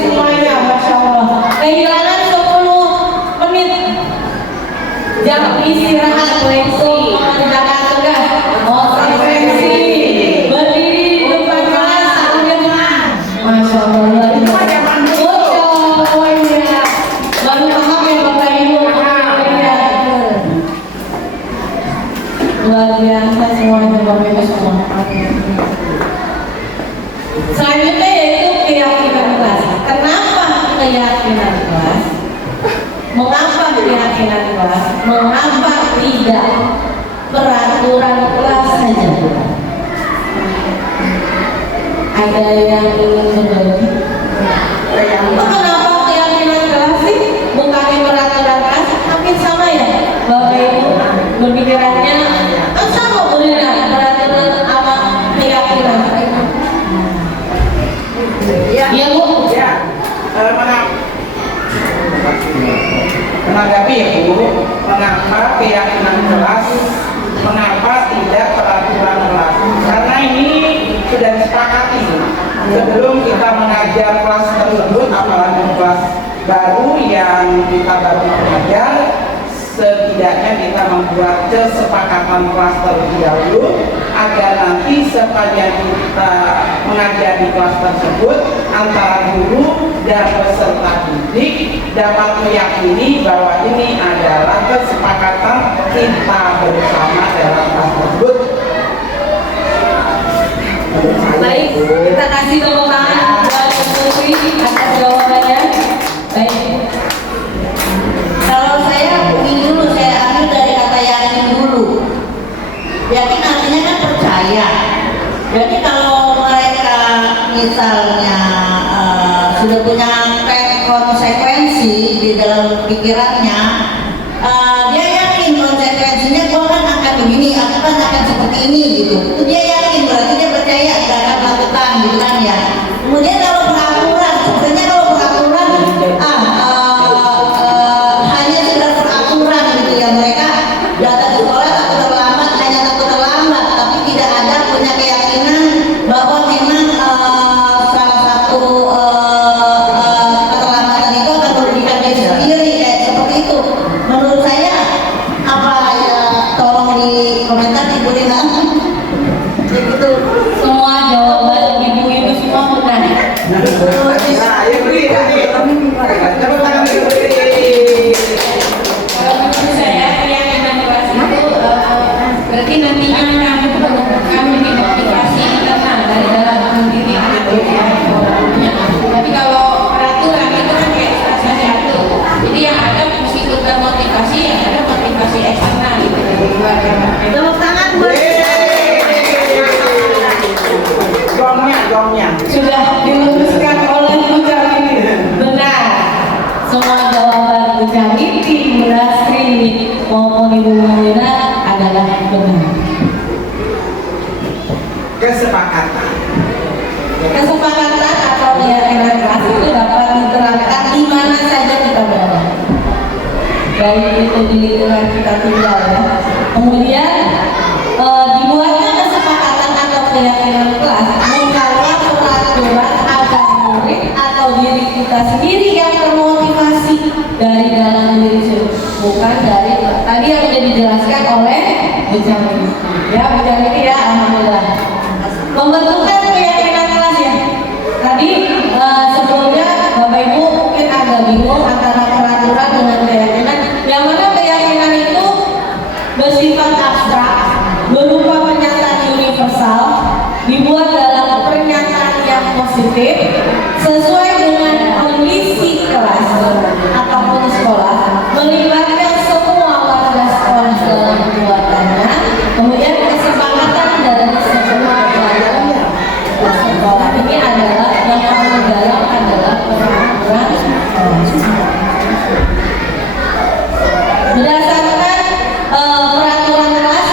Semuanya, Masya Allah. Kehilangan 10 menit jam istirahat untuk mengerjakan tugas. Konsekuensi berdiri di depan kelas sambil Masya Allah, luar biasa. Baru paham ya Bapak Ibu. Luar biasa semuanya Bapak Ibu semua. Selanjutnya yaitu keyakinan kelas. Kenapa keyakinan kelas? Mengapa keyakinan kelas? Mengapa tidak peraturan kelas saja? Ada yang ingin berbagi? Kenapa keyakinan kelas sih? Bukannya peraturan kelas? Hampir sama ya Bapak Ibu berpikirannya. Kan sama benar peraturan sama keyakinan. Iya Bu. Ya, menanggapi ya Bu, mengapa keyakinan kelas, mengapa tidak peraturan kelas? Karena ini sudah disepakati sebelum kita mengajar kelas tersebut, apalagi kelas baru yang kita baru mengajar, setidaknya kita membuat kesepakatan kelas terlebih dahulu agar nanti sepanjang kita mengajar di kelas tersebut antara guru dan peserta didik dapat meyakini bahwa ini adalah kesepakatan kita bersama dalam kelas tersebut. Baik, kita kasih tepuk tangan buat Putri atas jawabannya. Baik. Kalau saya ini dulu, saya ambil dari kata yakin dulu. Yakin artinya kan percaya. Jadi kalau mereka misalnya sudah punya konsekuensi di dalam pikirannya, dia yakin konsekuensinya gua kan akan begini, aku kan akan seperti ini gitu. Itu dia yakin, berarti dia percaya tidak akan melakukan gitu kan ya. Kemudian kalau peraturan, sebenarnya kalau peraturan hanya sekedar peraturan gitu ya, mereka datang ke sekolah takut terlambat, hanya takut terlambat, tapi tidak ada punya keyakinan bahwa memang salah satu keterlambatan itu akan merugikan diri sendiri kayak seperti itu. Menurut saya apa ya, tolong di komentar Ibu Rina. Begitu. Semua jawaban ibu-ibu semua benar. Nah, ya beri, tepuk tangan dulu. Kalau menurut saya keyakinan kelas itu berarti nantinya kami dimotivasi internal dari dalam diri anak ya. Tapi kalau peraturan itu kan kayak salah satu. Jadi yang ada fungsi untuk motivasi, ada motivasi eksternal gitu dari luar. Tepuk tangan buat Gongnya. Sudah diluruskan oleh Bu Jamini. Benar. Semua jawaban Bu Jamini, Bu Lasri maupun Ibu Mulina adalah benar. Kesepakatan. Kesepakatan atau keyakinan kelas itu dapat diterapkan di mana saja kita berada. Baik itu di lingkungan kita tinggal ya. Kemudian dibuatnya kesepakatan atau keyakinan keyakinan kelas bukanlah peraturan agar murid atau diri kita sendiri yang termotivasi dari dalam diri sendiri, bukan dari tadi yang sudah dijelaskan oleh Bu Jamil. Ya, Bu Jamil ya, alhamdulillah. Pembentukan keyakinan kelas ya. Tadi sebelumnya Bapak Ibu mungkin agak bingung antara peraturan dengan keyakinan. Yang mana keyakinan itu bersifat abstrak, berupa pernyataan universal, dibuat dalam pernyataan yang positif, sesuai dengan kondisi kelas ataupun sekolah, melibatkan semua warga sekolah dalam pembuatannya, kemudian kesepakatan dari semua warga sekolah. Ini adalah yang paling dalam adalah peraturan berdasarkan peraturan kelas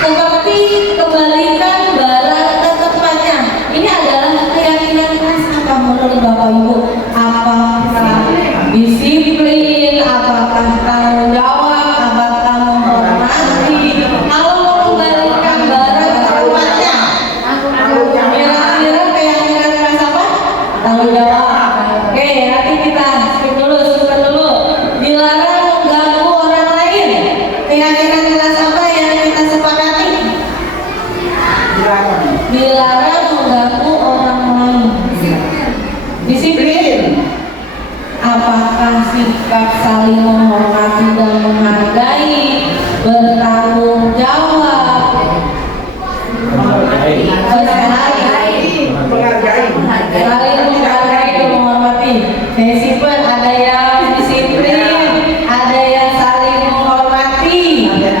seperti kembalikan barang ke tempatnya. Ini adalah keyakinan kelas. Apa menurut Bapak Ibu? Apakah disiplin? Apakah tanggung jawab? Apakah menghormati? Kalau mengembalikan barang ke tempatnya, kira-kira keyakinan kelas apa? Tanggung jawab. Oke, nanti kita skip dulu. Dilarang mengganggu orang lain. Keyakinan kelas apa yang kita sepakati? Dilarang mengganggu orang lain. Disiplin. Apakah sikap saling menghormati dan menghargai, bertanggung jawab, Menghargai. saling menghargai dan menghormati? Disiplin, ada yang disiplin, ada yang saling menghormati,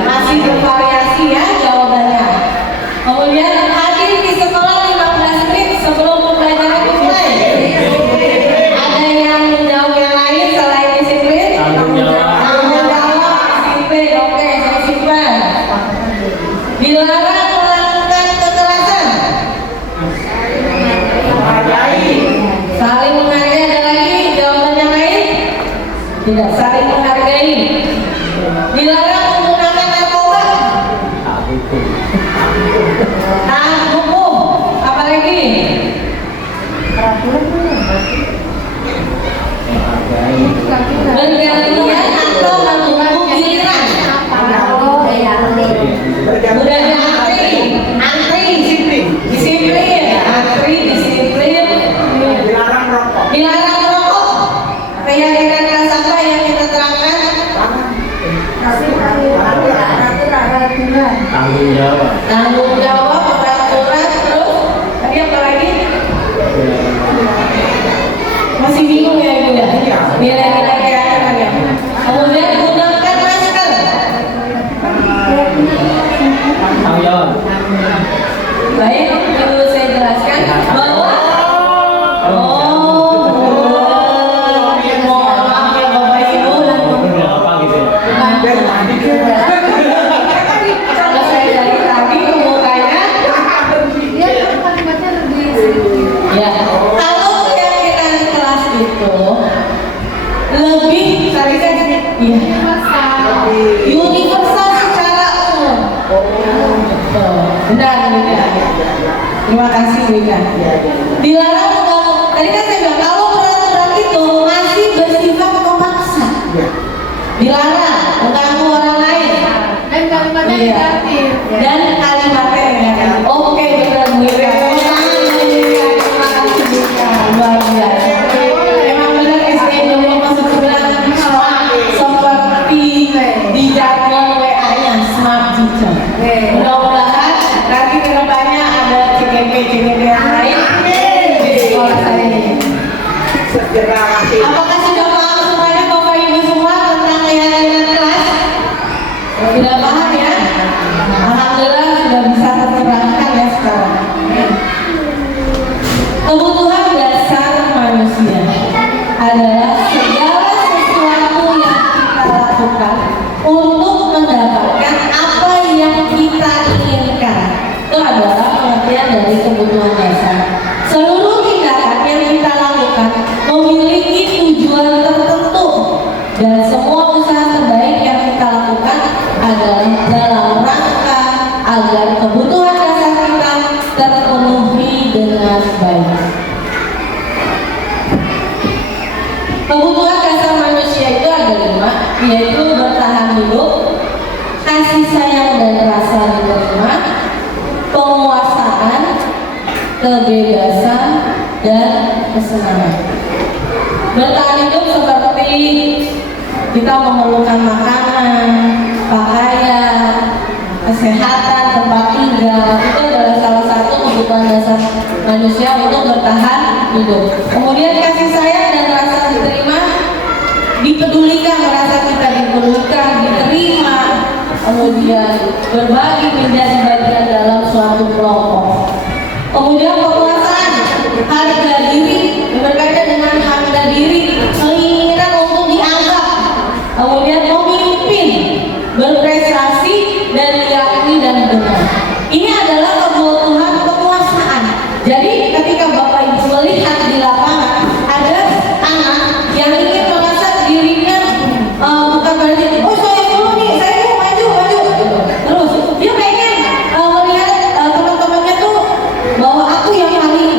masih bervariasi ya jawabannya. Kemudian hadir di sekolah 15 menit sebelum pembelajaran dimulai. Ada yang menjawab yang lain selain disiplin? Tanggung jawab. Tanggung jawab, disiplin. Oke, saya simpan. Dilarang melakukan kekerasan. Saling menghargai, ada lagi jawaban yang lain? Tidak, saling menghargai. Dilarang menggunakan narkoba. Taat hukum. Apa lagi? Bergantian atau menunggu giliran. Budaya antri, disiplin, antri, disiplin. Dilarang rokok. Dilarang merokok. Keyakinan kelas apa yang kita terangkan? Tanggung jawab. Tanggung jawab, peraturan, terus tadi apa lagi? Masih bingung ya Ibu ya? Nilai-nilai keyakinan ya. Kemudian gunakan masker. Tanggung jawab. Baik, dulu saya jelaskan bahwa mohon maaf ya Bapak Ibu. Udah apa gitu ya? Kalau saya dari tadi mukanya ya. Kalau keyakinan kelas itu lebih tadi kan ya universal secara umum. Benar Wika. Terima kasih Wika. Dilarang mengganggu. Tadi kan saya bilang kalau peraturan itu masih bersifat memaksa. Dilarang mengganggu orang lain. Dan kalimatnya Iya. negatif. Dan kalimatnya negatif. Oke, benar Bu Wika. Terima kasih Wika. Luar biasa. Emang benar SDM belum masuk bilang seperti di jargon WA-nya smart teacher. Mudah-mudahan nanti kedepannya ada CGP yang lain di sekolah saya ini. Apakah sudah paham semuanya Bapak Ibu semua tentang keyakinan kelas? Sudah paham ya? Alhamdulillah sudah bisa tercerahkan ya sekarang. Kebutuhan dasar manusia adalah segala sesuatu yang kita lakukan untuk mendapatkan apa yang kita inginkan. Itu adalah pengertian dari kebutuhan dasar. Seluruh tindakan yang kita lakukan memiliki tujuan tertentu dan semua usaha terbaik yang kita lakukan adalah dalam rangka agar kebutuhan dasar kita baik. Kebutuhan dasar manusia itu ada 5, yaitu bertahan hidup, kasih sayang dan rasa diterima, penguasaan, kebebasan, dan kesenangan. Bertahan hidup seperti kita memerlukan makanan, pakaian, kesehatan, tempat tinggal. Itu adalah salah satu kebutuhan dasar manusia untuk bertahan hidup. Kemudian kasih sayang dan rasa diterima, dipedulikan, merasa kita dipedulikan, diterima, kemudian berbagi menjadi bagian dalam suatu kelompok. Kemudian penguasaan, harga diri, berkaitan dengan harga diri, keinginan untuk dianggap, kemudian memimpin, berprestasi, dan diyakini dan benar. Ini adalah kebutuhan penguasaan. Jadi ketika Bapak Ibu melihat di lapangan ada anak yang ingin merasa dirinya bukan berarti oh saya dulu nih, saya mau maju, terus dia pengen melihat teman-temannya tuh bahwa aku yang paling.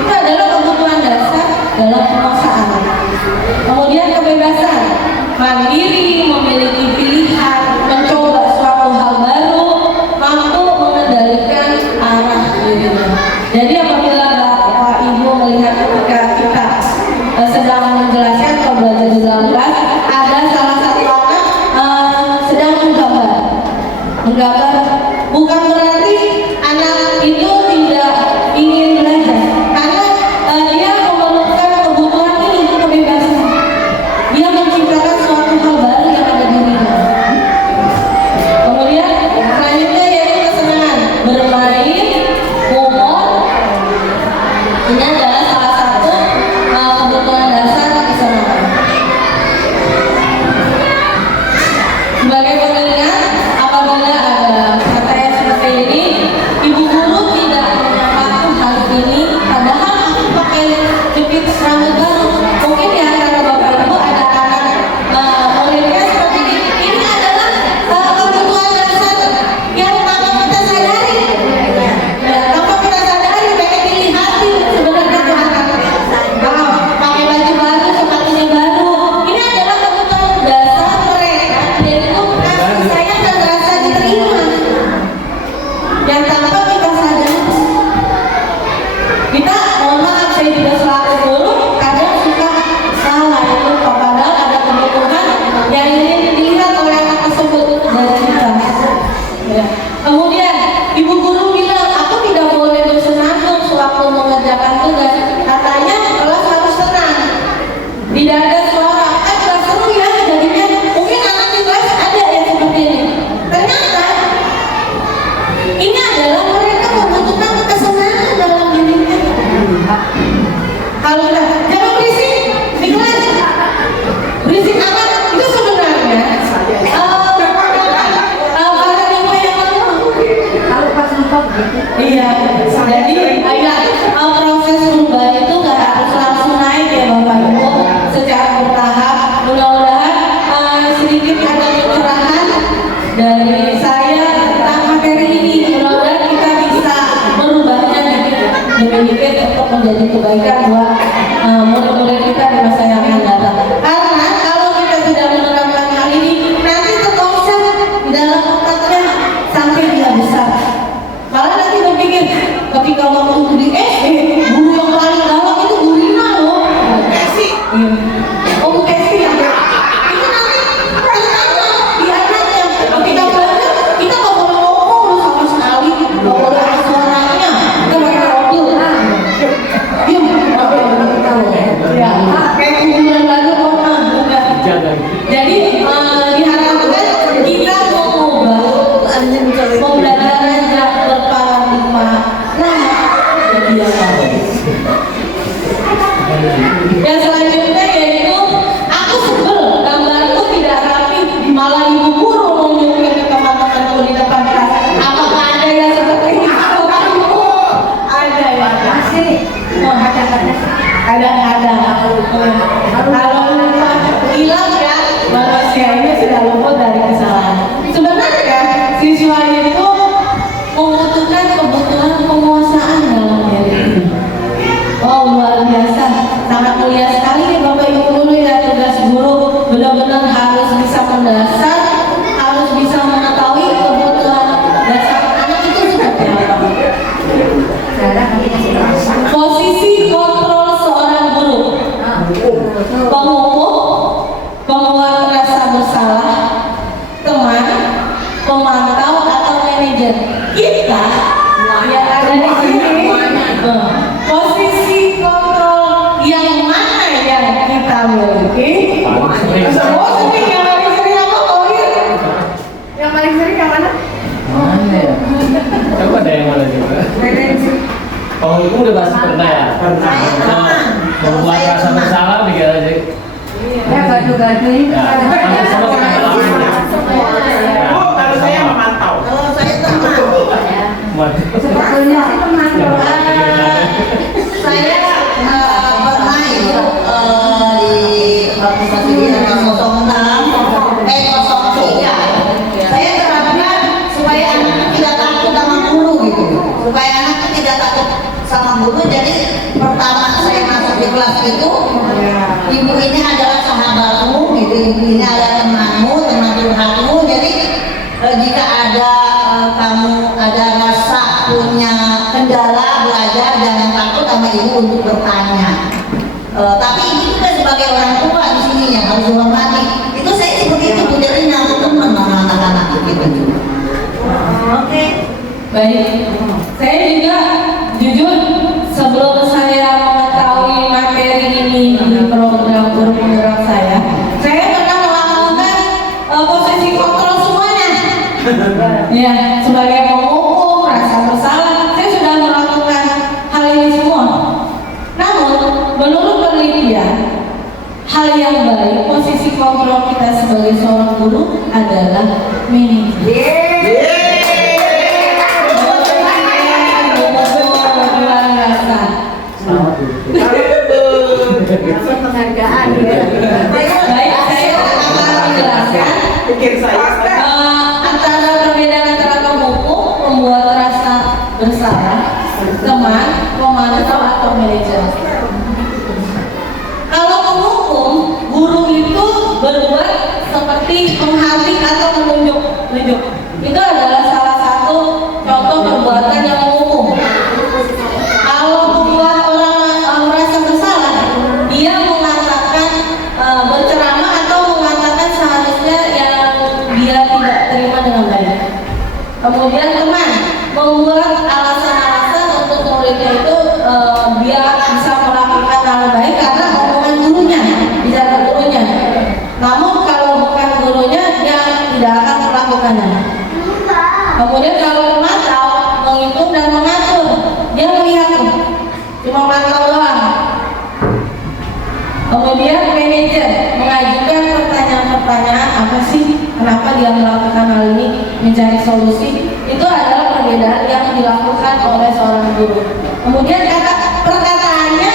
Itu adalah kebutuhan dasar dalam penguasaan. Kemudian kebebasan, mandiri, memiliki pilihan, mencoba suatu hal baru, mampu mengendalikan arah dirinya. Jadi apabila Bapak Ibu melihat ketika kita sedang menjelaskan atau belajar di dalam kelas, ada salah satu anak sedang menggambar, bukan berarti anak itu tidak ingin belajar, karena dia memerlukan kebutuhan ini, kebebasan. Dia menciptakan suatu hal baru yang ada di dirinya. Kemudian selanjutnya yaitu kesenangan, bermain, humor. Ini adalah salah satu kebutuhan dasar kesenangan. Sebagai pengingat, apabila ada kata yang seperti ini, ibu guru tidak menyamakan hal ini, padahal aku pakai jepit rambut baru. Mungkin di antara Bapak Ibu ada anak muridnya seperti ini. Ini adalah kebutuhan dasar yang tanpa kita sadari. Ya, tanpa kita sadari, pengen dilihatin sebenarnya tuh anak. Pakai baju baru, sepatunya baru. Ini adalah kebutuhan dasar mereka, yaitu kasih sayang dan rasa diterima. Yang tanpa kita sadari, kita mohon maaf saya juga selaku guru kadang suka salah itu padahal ada kebutuhan yang ingin dilihat oleh anak tersebut dari kita. Ya. Kemudian ibu guru bilang aku tidak boleh bersenandung sewaktu mengerjakan tugas, katanya kelas harus tenang, tidak ada suara, kan kelas seru ya jadinya. Mungkin anak di kelas ada yang seperti ini. Ternyata ini adalah mereka membutuhkan kesenangan dalam dirinya. Kalau udah jangan berisik di kelas, berisik apa? Itu sebenarnya paradigma yang lama. Kalau pas nonton Iya, jadi proses perubahan itu nggak harus langsung naik ya Bapak Ibu, secara bertahap. Mudah-mudahan sedikit ada pencerahan dari saya tentang materi ini. Mudah-mudahan kita bisa merubahnya demi dikit untuk menjadi kebaikan buat murid-murid kita di masa yang akan datang. Karena kalau kita tidak menerapkan hal ini, nanti terkonsep di dalam otaknya sampai dia besar. Malah nanti berpikir ketika waktu di SD, guru yang paling galak itu Bu Rina loh. Kesi. Oh Bu Kesi ya. Itu nanti ternyata di anaknya ketika belajar kita nggak boleh ngomong loh sama sekali, nggak boleh ada suaranya, kita pakai mobil. Diam. Ya. Kayak kuburan baru orang juga. Jadi diharapkan kita mengubah pembelajaran yang berparadigma lama jadi yang baru. Yang selanjutnya yaitu aku sebel gambarku tidak rapi, malah ibu guru nunjukin ke teman-temanku di depan kelas. Apakah ada yang seperti itu? Ada ya. masih Kadang-kadang kalau hilang ya manusia ini sudah luput dari kesalahan. Sebenarnya siswa itu membutuhkan kebutuhan penguasaan dalam ada yang mana juga? Oh, itu udah pasti pernah ya? Pernah. Membuat rasa bersalah bikin aja. Ya gaduh-gaduh ini. Ya, hampir sama pengalamannya. Oh, kalau saya memantau. Kalau saya teman, Waduh. Sebetulnya sih memantau. saya pernah itu di fakultas ini ada 06, 03. Saya terapkan supaya anak tidak takut sama guru gitu, supaya anak itu tidak takut sama guru. Jadi pertama saya masuk di kelas itu, ibu ini adalah sahabatmu gitu, ibu ini adalah temanmu, teman curhatmu. Jadi jika ada kamu ada rasa punya kendala belajar, jangan takut sama ibu untuk bertanya. Tapi ibu juga sebagai orang tua di sini yang harus dihormati. Itu saya seperti itu, jadi nyambung teman sama anak-anak gitu. Oke. Baik, saya juga jujur sebelum saya mengetahui materi ini di program guru penggerak saya pernah melakukan posisi kontrol semuanya. Ya, sebagai penghukum, rasa bersalah, saya sudah melakukan hal ini semua. Namun, menurut penelitian, hal yang baik posisi kontrol kita sebagai seorang guru adalah manajer. Dapat penghargaan ya. Baik, saya akan menjelaskan Pikir saya. antara perbedaan antara penghukum, membuat rasa bersalah, teman, pemantau atau manajer. Kalau penghukum, guru itu berbuat seperti menghardik atau menunjuk. Itu adalah salah satu contoh perbuatan yang menghukum. Kalau membuat orang merasa bersalah, dia mengatakan berceramah atau mengatakan seharusnya yang dia tidak terima dengan baik. Kemudian teman membuat alasan-alasan untuk muridnya itu dia bisa melakukan hal baik karena omongan gurunya, bicara gurunya. Namun kalau bukan gurunya, dia tidak akan melakukannya. Kemudian kalau pemantau menghitung dan mengatur, dia melihat cuma mantau doang. Kemudian manajer mengajukan pertanyaan-pertanyaan, apa sih, kenapa dia melakukan hal ini, mencari solusi. Itu adalah perbedaan yang dilakukan oleh seorang guru. Kemudian perkataannya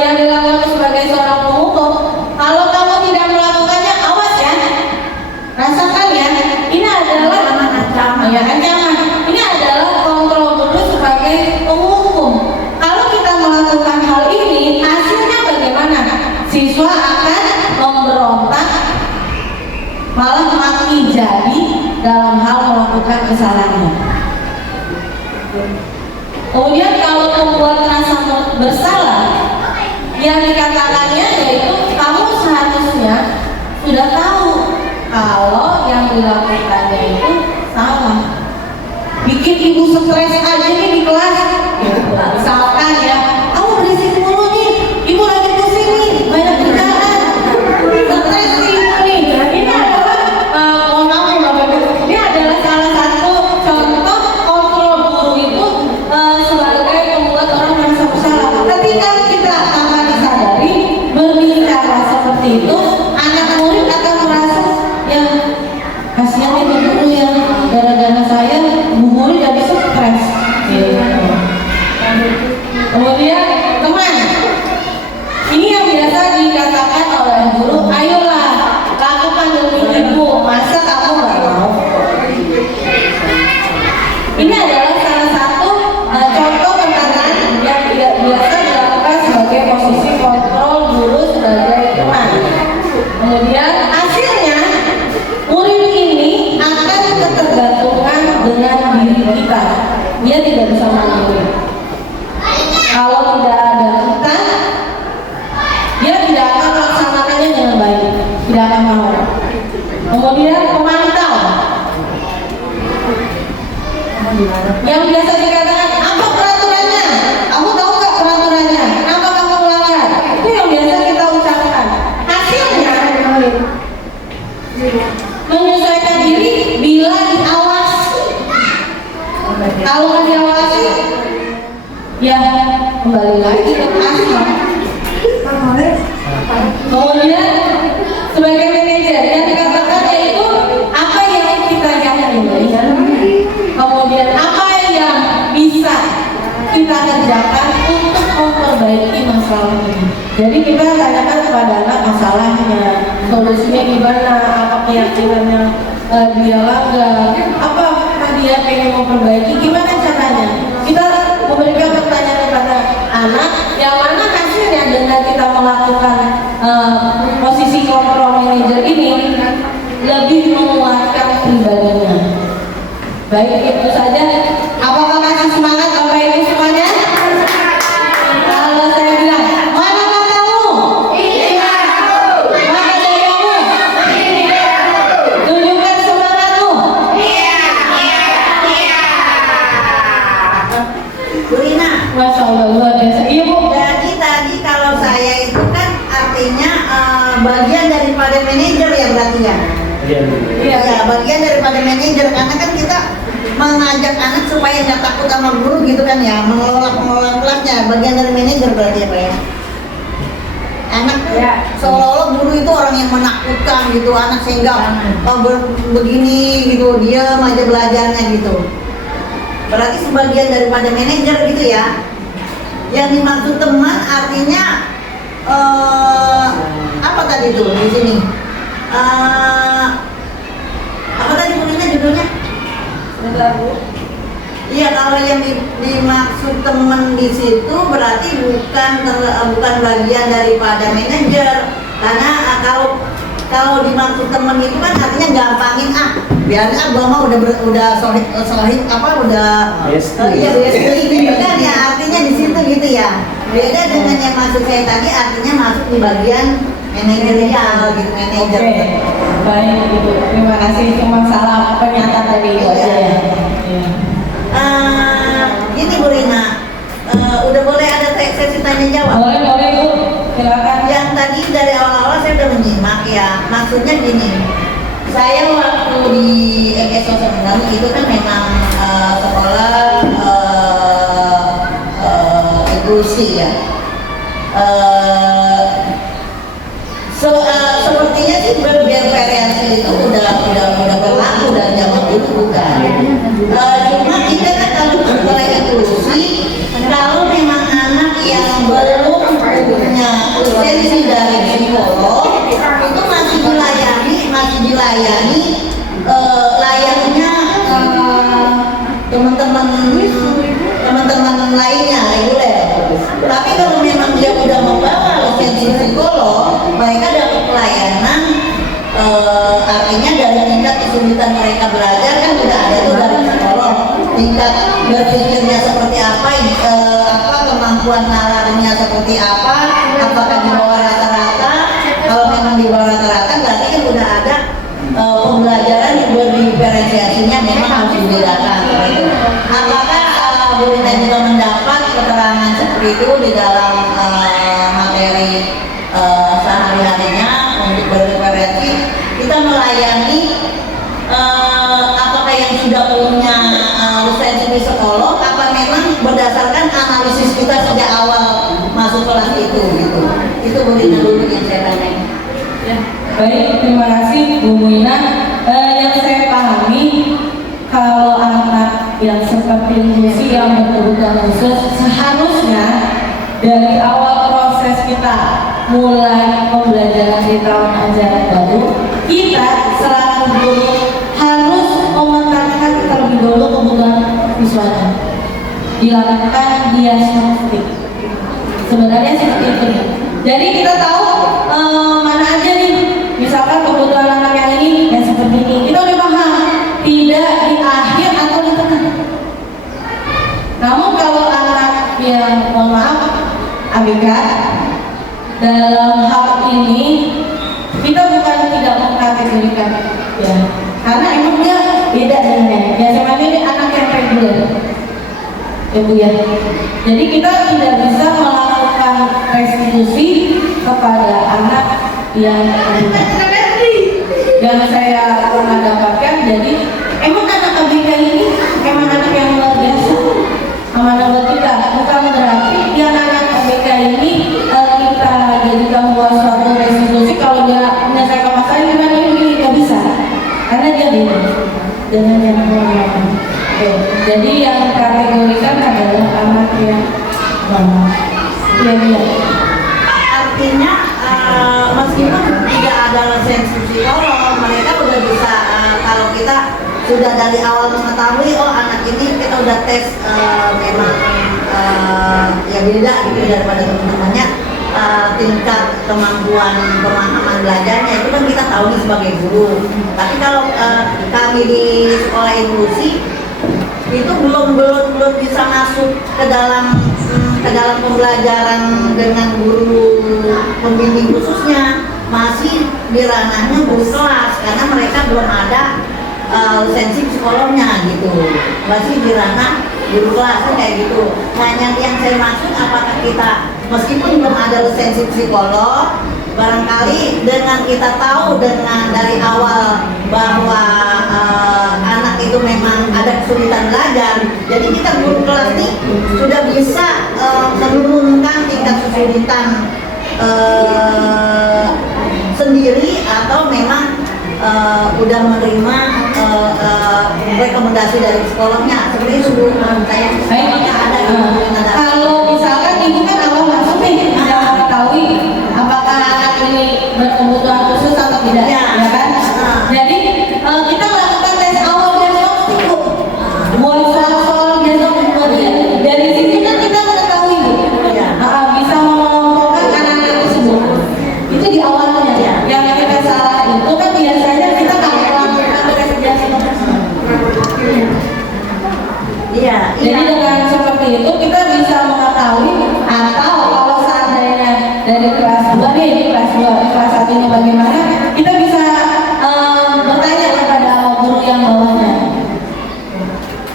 yang dilakukan sebagai seorang penghukum, kalau kamu tidak melakukannya, awas ya, rasakan ya, ini adalah ancaman. Ini adalah kontrol guru sebagai penghukum. Kalau kita melakukan hal ini, hasilnya bagaimana? Siswa akan memberontak, malah maki jadi dalam hal melakukan kesalahannya. Kemudian kalau membuat rasa bersalah, yang dikatakannya yaitu kamu seharusnya sudah tahu kalau yang dilakukannya itu salah. Bikin ibu stres aja nih di kelas. Misalkan ya, kamu berisik mulu nih, ibu lagi pusing nih, banyak kerjaan, stres nih ibu nih. Ini adalah ini adalah salah satu contoh kontrol guru itu sebagai membuat orang merasa bersalah. Ketika kita tanpa disadari berbicara seperti itu, anak murid akan merasa ya kasihan ibu guru ya, gara-gara saya bu murid jadi stres. Kemudian teman, ini yang biasa dikatakan oleh guru, ayolah lakukan demi ibu, masa kamu nggak mau? Ini adalah salah satu contoh tekanan yang tidak biasa dilakukan sebagai posisi kontrol guru sebagai teman. Kemudian hasilnya murid ini akan ketergantungan dengan diri kita. Dia tidak bisa mandiri. Kalau tidak ada kita, dia tidak akan melaksanakannya dengan baik, tidak akan mau. Kemudian pemantau, yang biasa dikatakan apa peraturannya? Kamu tahu nggak peraturannya? Kenapa kamu melanggar? Itu yang biasa kita ucapkan. Hasilnya menyesuaikan diri bila diawasi. Ya, kembali lagi ke asma. Kemudian sebagai manajer yang dikatakan yaitu apa yang kita yakini, kemudian apa yang bisa kita kerjakan untuk memperbaiki masalah ini. Jadi kita tanyakan kepada anak masalahnya, solusinya gimana, apa keyakinannya dia langgar, apa dia pengen memperbaiki, gimana caranya. Kita memberikan pertanyaan kepada anak, yang mana hasilnya dengan kita melakukan posisi kontrol manager ini lebih menguatkan pribadinya. Baik, itu saja. Apakah kasih semangat Bapak Ibu semuanya? Kalau saya bilang, mana kamu? Mana jawabanmu? Tunjukkan semangatmu. Bu Rina, Masya Allah, luar biasa. Iya Bu. jadi tadi kalau saya itu kan artinya bagian daripada manajer ya berarti ya? Iya. Ya, bagian daripada manajer karena kan kita mengajak anak supaya nggak takut sama guru gitu kan ya, mengelola kelasnya, bagian dari manajer berarti ya Pak ya. Anak Ya. seolah-olah guru itu orang yang menakutkan gitu, anak sehingga begini gitu, diam aja belajarnya gitu. Berarti sebagian daripada manajer gitu ya. Yang dimaksud teman artinya apa tadi tuh di sini? Apa tadi tulisnya judulnya? Iya, kalau yang dimaksud teman di situ berarti bukan bagian daripada manajer, karena kalau dimaksud teman itu kan artinya gampangin biarin gua mah udah solid apa udah iya gitu kan ya, artinya di situ gitu ya. Beda dengan yang maksud saya tadi artinya masuk di bagian manajerial gitu, manajer. Oke, baik Ibu. Terima kasih. Cuma salah pernyataan tadi itu aja ya. Gini Bu Rina, udah boleh ada sesi tanya jawab? Boleh Bu. Silakan. Yang tadi dari awal-awal saya udah menyimak ya, maksudnya gini, saya waktu di MSO Seminar itu kan memang sekolah inklusi ya. Sepertinya sih bervariasi itu udah berlaku dari zaman dulu bukan? Cuma kita kan kalau sekolah inklusi, kalau memang anak yang belum punya lisensi dari psikolog itu masih dilayani layaknya teman-teman lainnya reguler. Tapi kalau memang dia udah membawa lisensi psikolog, mereka dapat pelayanan artinya dari tingkat kesulitan mereka belajar kan udah ada tuh dari psikolog, tingkat berpikirnya seperti apa, kemampuan nalarnya seperti apa, apakah di bawah rata-rata. Kalau memang di bawah rata-rata berarti kan udah ada pembelajaran yang berdiferensiasinya memang harus dibedakan. Apakah Bu Rina juga mendapat keterangan seperti itu di dalam materi sehari-harinya untuk berdiferensi? Kita melayani apakah yang sudah punya lisensi psikolog, apa memang berdasarkan analisis kita sejak awal masuk kelas itu gitu. Itu Bu Rina dulu yang saya tanya. Ya, baik, terima kasih Bu Muina. Yang saya pahami, kalau anak yang seperti inklusi yang berkebutuhan khusus, seharusnya dari awal proses kita mulai pembelajaran di tahun ajaran baru, kita selaku guru harus memetakan terlebih dulu kebutuhan siswanya, dilakukan diagnostik. Sebenarnya seperti itu. Jadi kita tahu mana aja nih, misalkan kebutuhan anak yang ini yang seperti ini, kita udah paham, tidak di akhir atau di tengah. Namun kalau anak yang mohon maaf ABK, dalam hal ini kita bukan tidak mengkategorikan ya, karena emang dia beda dengan yang sebenarnya ini anak yang reguler ya Bu ya. Jadi kita tidak bisa melakukan restitusi kepada anak yang dan saya pernah dapatkan. Jadi emang anak ABK ini emang anak yang luar biasa, amanah buat kita, bukan Jadi yang kategorikan adalah anak yang lemah. Iya. Artinya meskipun tidak ada lisensi psikolog, mereka udah bisa kalau kita sudah dari awal mengetahui oh anak ini kita udah tes memang ya beda gitu daripada teman-temannya, tingkat kemampuan pemahaman belajarnya itu kan kita tahu nih sebagai guru. Tapi kalau kami di sekolah inklusi itu belum bisa masuk ke dalam pembelajaran dengan guru pembimbing khususnya, masih di ranahnya guru kelas karena mereka belum ada lisensi psikolognya gitu, masih di ranah guru kelas kayak gitu. Nah yang saya maksud apakah kita meskipun belum ada lisensi psikolog, barangkali dengan kita tahu dengan dari awal bahwa anak itu memang ada kesulitan belajar, jadi kita guru kelas nih sudah bisa menurunkan tingkat kesulitan sendiri atau memang udah menerima rekomendasi dari psikolognya seperti itu Bu. Kalau misalkan ibu kan awal masuk nih tidak mengetahui apakah anak ini berkebutuhan khusus atau tidak, ya kan? Jadi kita melakukan tes awal diagnostik Bu. Buat soal diagnostik dari situ kan kita mengetahui Bu. Bisa mengelompokkan anak-anak tersebut. Itu di awalnya. Yang kita salah itu kan biasanya kita nggak melakukan tes diagnostik. Iya. Jadi dengan seperti itu kita bisa mengetahui, atau kalau seandainya dari kelas 2 nih, ini kelas 2, kelas 1 ini bagaimana, kita bisa bertanya kepada guru yang bawahnya.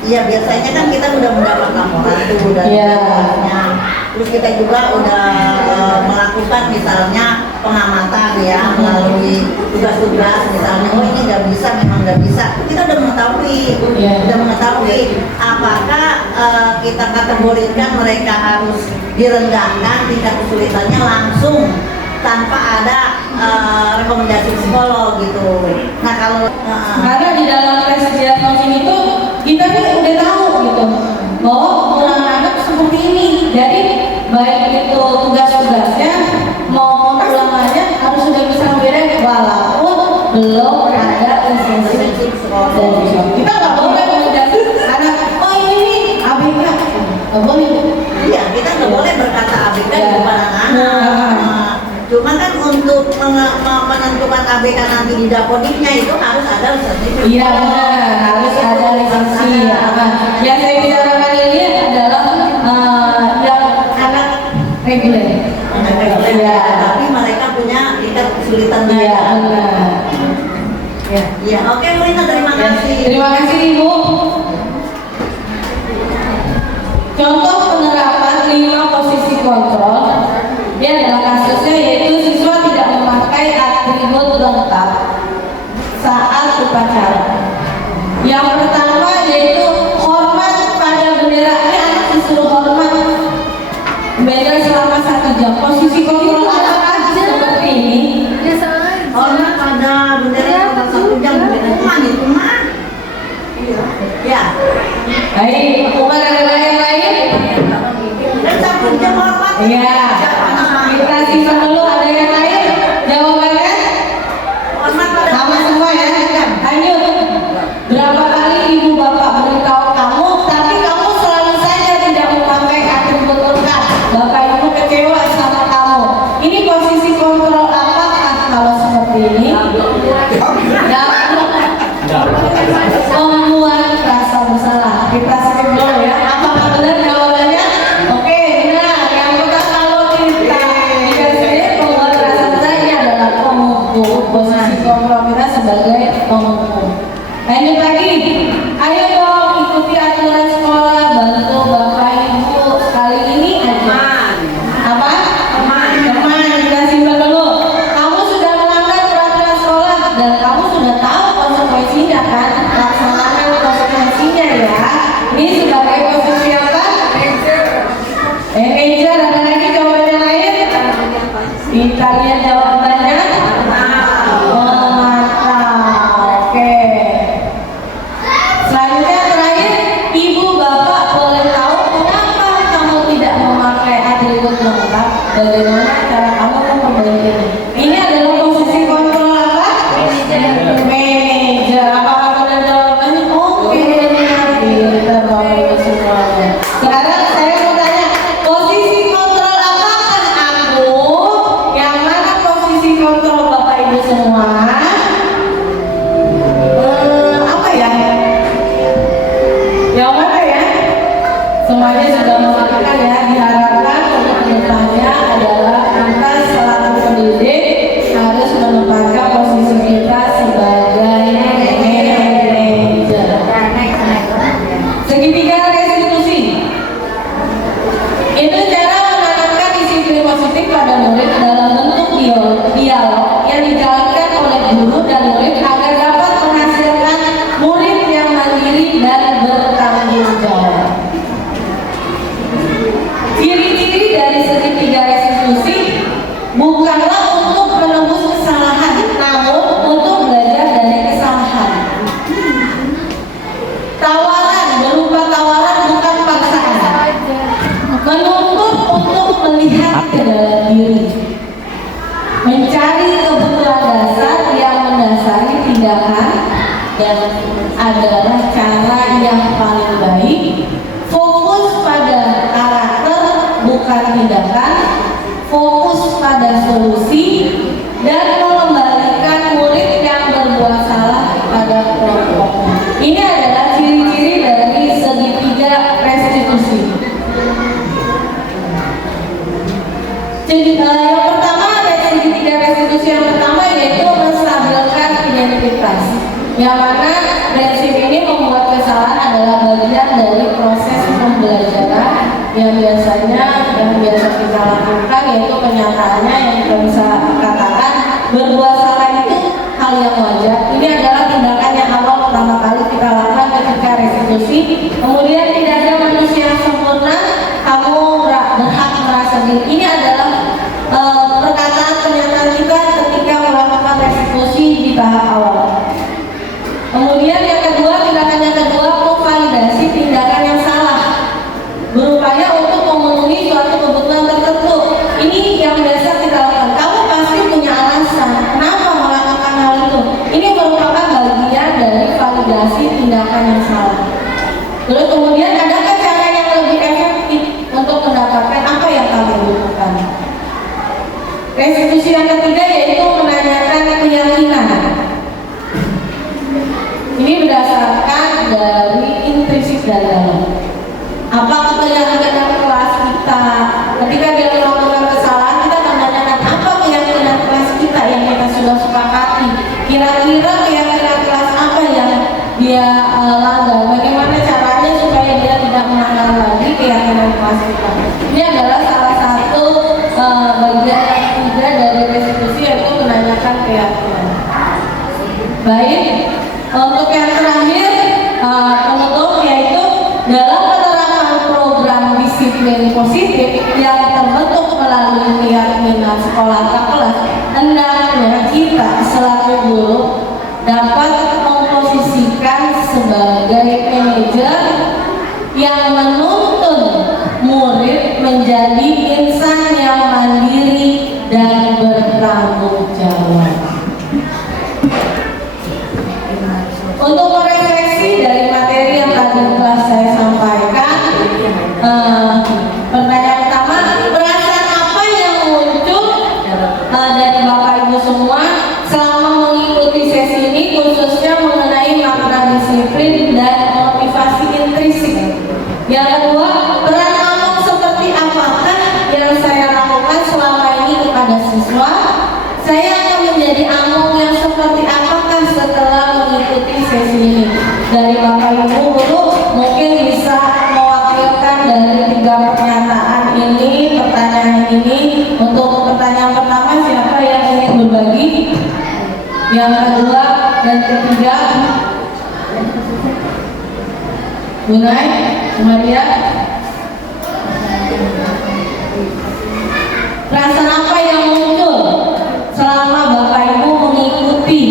Iya, biasanya kan kita udah mendapat laporan tuh dari kelasnya. Terus kita juga udah melakukan misalnya pengamatan ya melalui tugas-tugas misalnya, oh ini nggak bisa, memang nggak bisa. Kita udah mengetahui apakah kita kategorikan mereka harus direndahkan tingkat kesulitannya langsung tanpa ada rekomendasi psikolog gitu. Nah kalau Karena di dalam tes diagnosis itu kita nih udah tahu gitu bahwa kekurangan anak seperti ini. Jadi baik itu tugas-tugasnya maupun ulangannya harus sudah bisa membedakan walaupun belum ada lisensi psikolog. Kita nggak boleh menjadi anak oh ini nih ABK, nggak boleh. iya, kita nggak boleh berkata ABK di depan anak-anak. Cuma kan untuk menentukan ABK nanti di daponimnya itu harus ada lisensi. Iya benar, harus ada lisensi. Yang saya bicarakan ini adalah yang anak reguler. Ya, tapi mereka punya tingkat kesulitan Iya belajar. benar. Ya. Iya, oke Bu Rina, terima kasih. Terima kasih Ibu. Contoh penerapan 5 posisi kontrol. Ini adalah kasusnya, yaitu siswa tidak memakai atribut lengkap saat upacara. Yang pertama yaitu hormat pada bendera. Ini anak disuruh hormat bendera selama 1 jam. Posisi kontrol apakah seperti ini? Hormat pada bendera 1 jam hukuman itu mah. Ya. Baik, hukuman ada yang lain? Dan 1 jam hormat. Iya. Kita simpan dulu, ada yang lain? Jawabannya? Hormat pada Sama semua ya? Lanjut. Berapa kali ibu bapak beritahu kamu, tapi kamu selalu saja tidak memakai atribut lengkap. Bapak ibu kecewa sama kamu. Ini posisi kontrol apakah kalau seperti ini? Membuat rasa bersalah. Kita skip dulu ya. Apakah benar jawabannya? Oke, benar. Yang pertama kalau bagaimana cara kamu memperbaikinya. Ini adalah posisi kontrol apa? Manajer. Apakah ada jawabannya? Oke, kita bawa itu semuanya. Sekarang saya mau tanya, posisi kontrol apakah aku? Yang mana posisi kontrol Bapak Ibu semua? Apa ya? Yang mana ya? Semuanya sudah mengatakan ya, diharapkan untuk kedepannya adalah kita selaku pendidik harus menempatkan posisi kita sebagai manajer. Segitiga restitusi itu cara menanamkan disiplin positif pada murid dalam bentuk dialog yang dijalankan oleh guru dan murid agar dapat menghasilkan murid yang mandiri dan bertanggung jawab. Ciri-ciri dari segitiga restitusi bukanlah untuk menembus kesalahan, namun untuk belajar dari kesalahan. Tawaran berupa tawaran bukan paksaan. Menuntut untuk melihat ke dalam diri. Mencari kebutuhan dasar yang mendasari tindakan dan adalah cara yang paling baik. Fokus pada karakter bukan tindakan, fokus pada solusi dan mengembalikan murid yang berbuat salah pada kelompoknya. Ini adalah ciri-ciri dari segitiga restitusi. Yang pertama, segitiga restitusi yang pertama yaitu menstabilkan identitas. Yang mana prinsip ini membuat kesalahan adalah bagian dari proses pembelajaran yang biasa kita lakukan, yaitu kenyataannya yang kita bisa katakan berbuat salah itu hal yang wajar. Ini adalah tindakan yang awal pertama kali kita lakukan ketika restitusi. Kemudian tidak ada manusia yang sempurna, kamu berhak merasa diri. Ini adalah perkataan pernyataan kita ketika melakukan restitusi di tahap awal. Kemudian yang kedua, tindakan yang kedua, memvalidasi tindakan yang salah, berupaya untuk memenuhi suatu kebutuhan tertentu. Ini yang biasa kita lakukan. Kamu pasti punya alasan kenapa melakukan hal itu. Ini merupakan bagian dari validasi tindakan yang salah. Terus kemudian adakah cara yang lebih efektif untuk mendapatkan apa yang kamu butuhkan? Restitusi yang ketiga yaitu menanyakan keyakinan. Ini berdasarkan dari intrinsik dari dalam. Apa keyakinan kelas kita? Ketika dia melakukan kesalahan, kita akan menanyakan apa keyakinan kelas kita yang kita sudah sepakati. Kira-kira keyakinan kelas apa yang dia langgar? Bagaimana caranya supaya dia tidak melanggar lagi keyakinan kelas kita? Ini adalah salah satu bagian ketiga dari restitusi, yaitu menanyakan keyakinan. Baik. Untuk yang terakhir, penutup, yaitu dalam penerapan program disiplin positif yang terbentuk melalui keyakinan sekolah ke kelas, hendaknya kita selaku guru dapat memposisikan sebagai manajer yang menuntun murid menjadi insan yang mandiri dan bertanggung jawab. Untuk merefleksi dari materi yang tadi telah saya sampaikan, pertanyaan pertama, perasaan apa yang muncul dari Bapak Ibu semua selama mengikuti sesi ini, khususnya mengenai makna disiplin dan motivasi intrinsik? Yang kedua, peran among seperti apakah yang saya lakukan selama ini kepada siswa? Saya akan menjadi among yang seperti apakah setelah mengikuti sesi ini? Dari Bapak Ibu guru mungkin bisa mewakilkan dari 3 pernyataan ini, pertanyaan ini. Untuk pertanyaan pertama, siapa yang ingin berbagi? Yang kedua dan ketiga, Bunai, Maria. Perasaan apa yang muncul selama Bapak Ibu mengikuti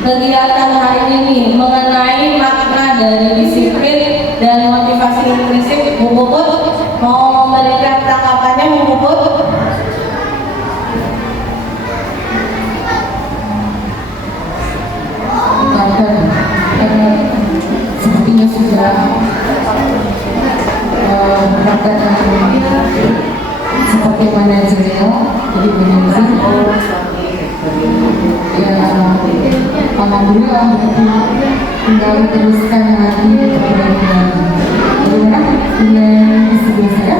kegiatan hari ini mengenai makna dari disiplin dan motivasi intrinsik? Bu Puput mau memberikan tanggapannya, Bu Puput? seperti mana cerita jadi penyanyi ya alhamdulillah berarti tinggal teruskan lagi bagaimana dengan istri saya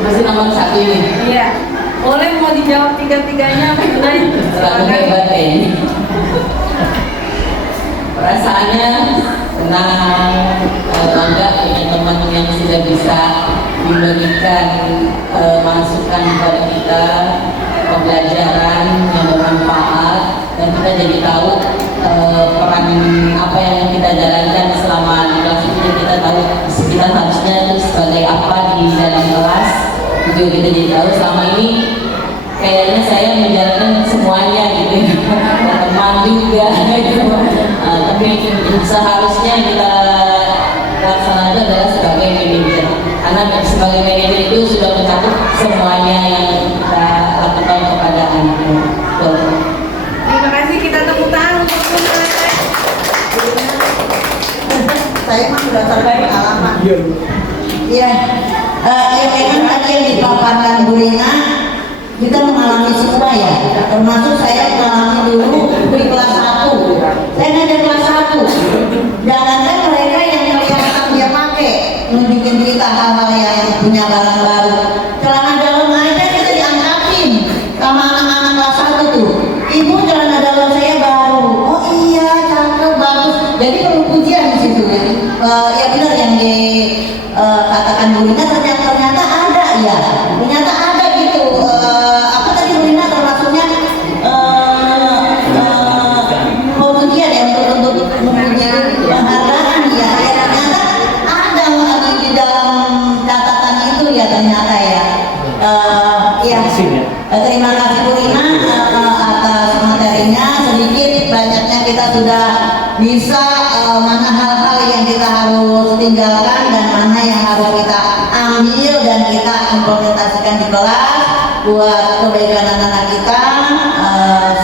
Masih nomor 1 ini. Iya. Boleh mau dijawab tiga-tiganya mengenai Terlalu hebat ya ini. Perasaannya senang, bangga punya teman yang sudah bisa memberikan masukan kepada kita, pembelajaran yang bermanfaat, dan kita jadi tahu peran apa yang kita jalankan selama di kelas itu. Kita tahu kita harusnya itu sebagai apa di dalam kelas, itu kita jadi tahu. Selama ini kayaknya saya menjalankan semuanya gitu ya, teman juga gitu. Tapi seharusnya kita laksanakan adalah sebagai manajer, karena sebagai manajer itu sudah mencakup semuanya yang kita lakukan kepada anak-anak. Terima kasih, kita tepuk tangan untuk Saya mah sudah sampai pengalaman. Iya. Ya memang tadi yang dipaparkan Bu Rina, kita mengalami semua ya. Termasuk saya mengalami dulu di kelas 1. Saya ngajar kelas 1. Jangankan mereka yang kelihatan dia pakai, nunjukin kita hal-hal yang punya barang baru. Celana dalam aja kita diangkatin sama anak-anak kelas 1 tuh. Ibu celana dalam saya baru. Oh iya, cakep, bagus. Jadi perlu pujian di situ ya. Ya benar yang dikatakan Bu Rina, ternyata ada ya. Ternyata ada gitu. Apa tadi Bu Rina termasuknya pemujian ya, untuk memuji penghargaan ya. Ya ternyata ada di dalam catatan itu ya ternyata ya. Ya. Terima kasih Bu Rina atas materinya. Sedikit banyaknya kita sudah bisa mana hal-hal yang kita harus tinggalkan dan mana yang harus kita ambil dan kita implementasikan di kelas buat kebaikan anak-anak kita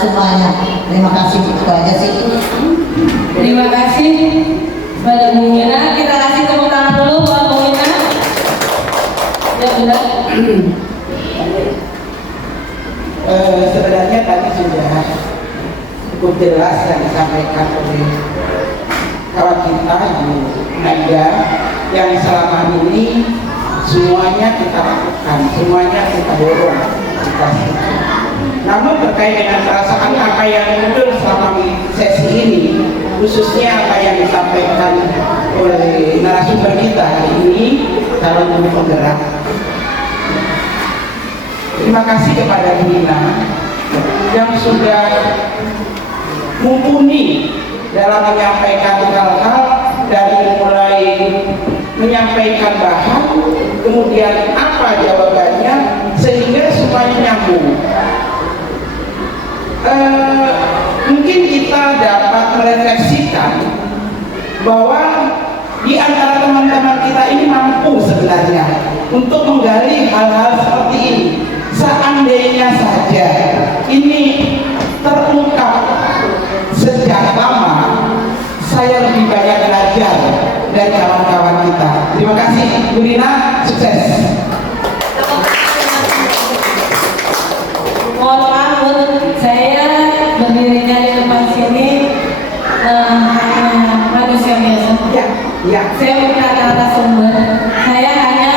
semuanya. Terima kasih, itu aja sih. Terima kasih kepada Bu Mina. Kita kasih tepuk tangan dulu buat Bu Mina. Ya sudah. Sebenarnya tadi sudah cukup jelas yang disampaikan oleh kawan kita Ibu Nadia, yang selama ini semuanya kita lakukan, semuanya kita dorong, kita setuju. Namun terkait dengan perasaan apa yang muncul selama sesi ini, khususnya apa yang disampaikan oleh narasumber kita hari ini, calon guru penggerak. Terima kasih kepada Bu Nina yang sudah mumpuni dalam menyampaikan hal-hal, dari mulai menyampaikan bahan, kemudian apa jawabannya, sehingga semuanya nyambung. Mungkin kita dapat merefleksikan bahwa di antara teman-teman kita ini mampu sebenarnya untuk menggali hal-hal seperti ini. Seandainya saja ini terungkap sejak lama, saya lebih banyak belajar dari kawan-kawan kita. Terima kasih Bu Rina, sukses. Mohon maaf Bu, saya berdirinya di depan sini hanya manusia biasa. Ya. Saya bukan narasumber. Saya hanya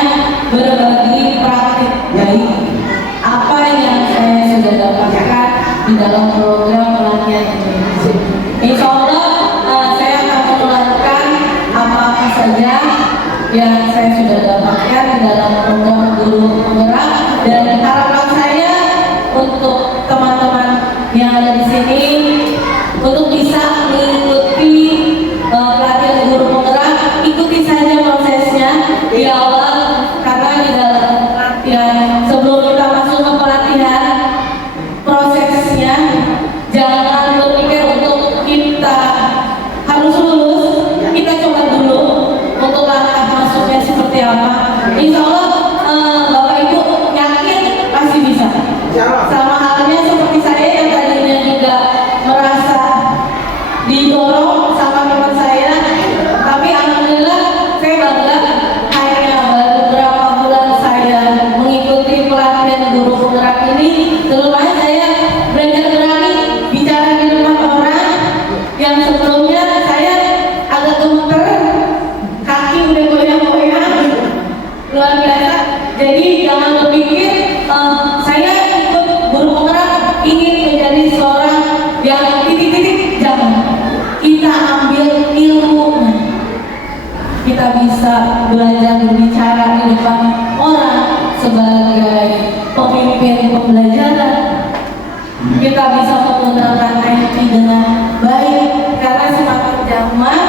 berbagi praktik dari apa yang saya sudah dapatkan di dalam program pelatihan ini. Insya Allah saya akan menularkan apa-apa saja yang saya sudah dapatkan di dalam program guru penggerak, dan harapan saya untuk teman-teman yang ada di sini untuk bisa mengikuti pelatihan guru penggerak. Ikuti saja prosesnya di awal, karena di dalam pelatihan, sebelum kita masuk ke pelatihan, prosesnya jangan berpikir untuk kita harus lulus. Kita coba dulu untuk langkah masuknya seperti apa. Insya Allah Bapak Ibu yakin pasti bisa. Sama halnya seperti saya yang tadinya juga merasa didorong sama teman saya, tapi alhamdulillah saya luar biasa. Jadi jangan berpikir saya ikut guru penggerak ingin menjadi seorang yang titik-titik, jangan. Kita ambil ilmunya. Kita bisa belajar berbicara di depan orang sebagai pemimpin pembelajaran. Kita bisa menggunakan IT dengan baik karena semakin zaman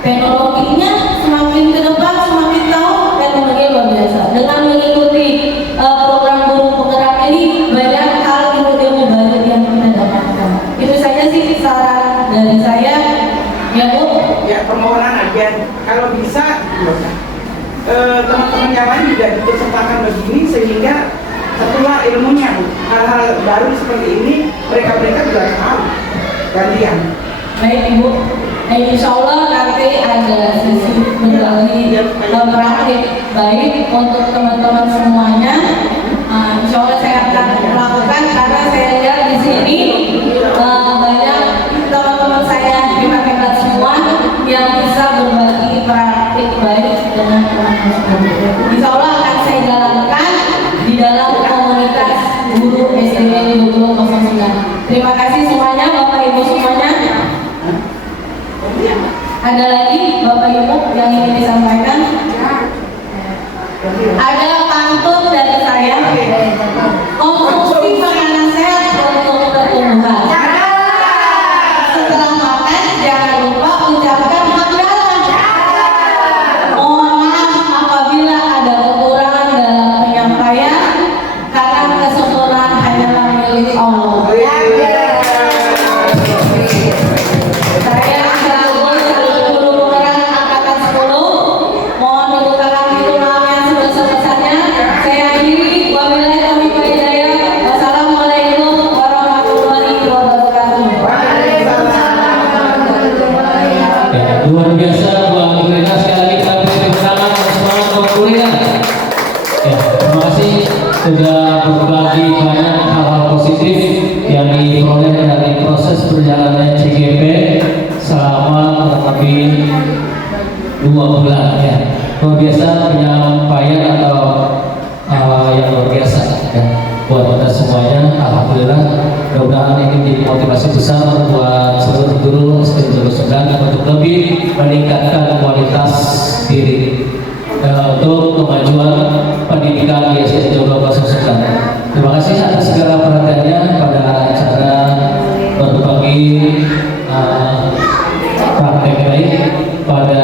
teknologinya semakin ke depan semakin tahu teknologi luar biasa. Dengan mengikuti program guru penggerak ini banyak hal ilmu baru yang kita dapatkan. Itu saja sih saran dari saya, ya Bu. Ya, permohonan aja kalau bisa teman-teman yang lain juga dipesertakan begini sehingga setelah ilmunya hal-hal baru seperti ini mereka juga tahu gantian. Baik Ibu, nah, insya Allah nanti ada sesi berbagi praktik baik untuk teman-teman semuanya. Insya Allah saya akan melakukan karena saya lihat di sini banyak teman-teman saya hebat-hebat semua yang bisa berbagi praktik baik dengan teman-teman. Insya Allah akan saya jalankan di dalam komunitas guru SD 2009. Terima kasih semuanya Bapak Ibu semuanya. Ada lagi Bapak Ibu yang ingin disampaikan? Ada pantun dari saya. Konsumsi makanan sehat untuk pertumbuhan. Setelah makan jangan lupa ucapkan hamdalah. Mohon maaf apabila ada kekurangan dalam penyampaian karena kesempurnaan hanyalah milik Allah. Saya guru penggerak angkatan 10. Mohon dibukakan pintu maaf yang sebesar-besarnya. Saya akhiri. Wabillahi taufiq wal hidayah. Wassalamualaikum warahmatullahi wabarakatuh. Ya, luar biasa buat Bu Rina, sekali lagi kita beri tepuk tangan semangat buat Bu Rina. Ya, terima kasih sudah berbagi banyak hal-hal positif yang diperoleh dari proses perjalanannya CGP selama kurang lebih 2 bulan ya. Luar biasa penyampaian atau yang luar biasa ya buat kita semuanya. Alhamdulillah, mudah-mudahan ini menjadi motivasi besar buat seluruh guru SD 09 untuk lebih meningkatkan kualitas diri untuk kemajuan pendidikan di SD 2009. Terima kasih atas segala perhatiannya pada acara berbagi praktek baik pada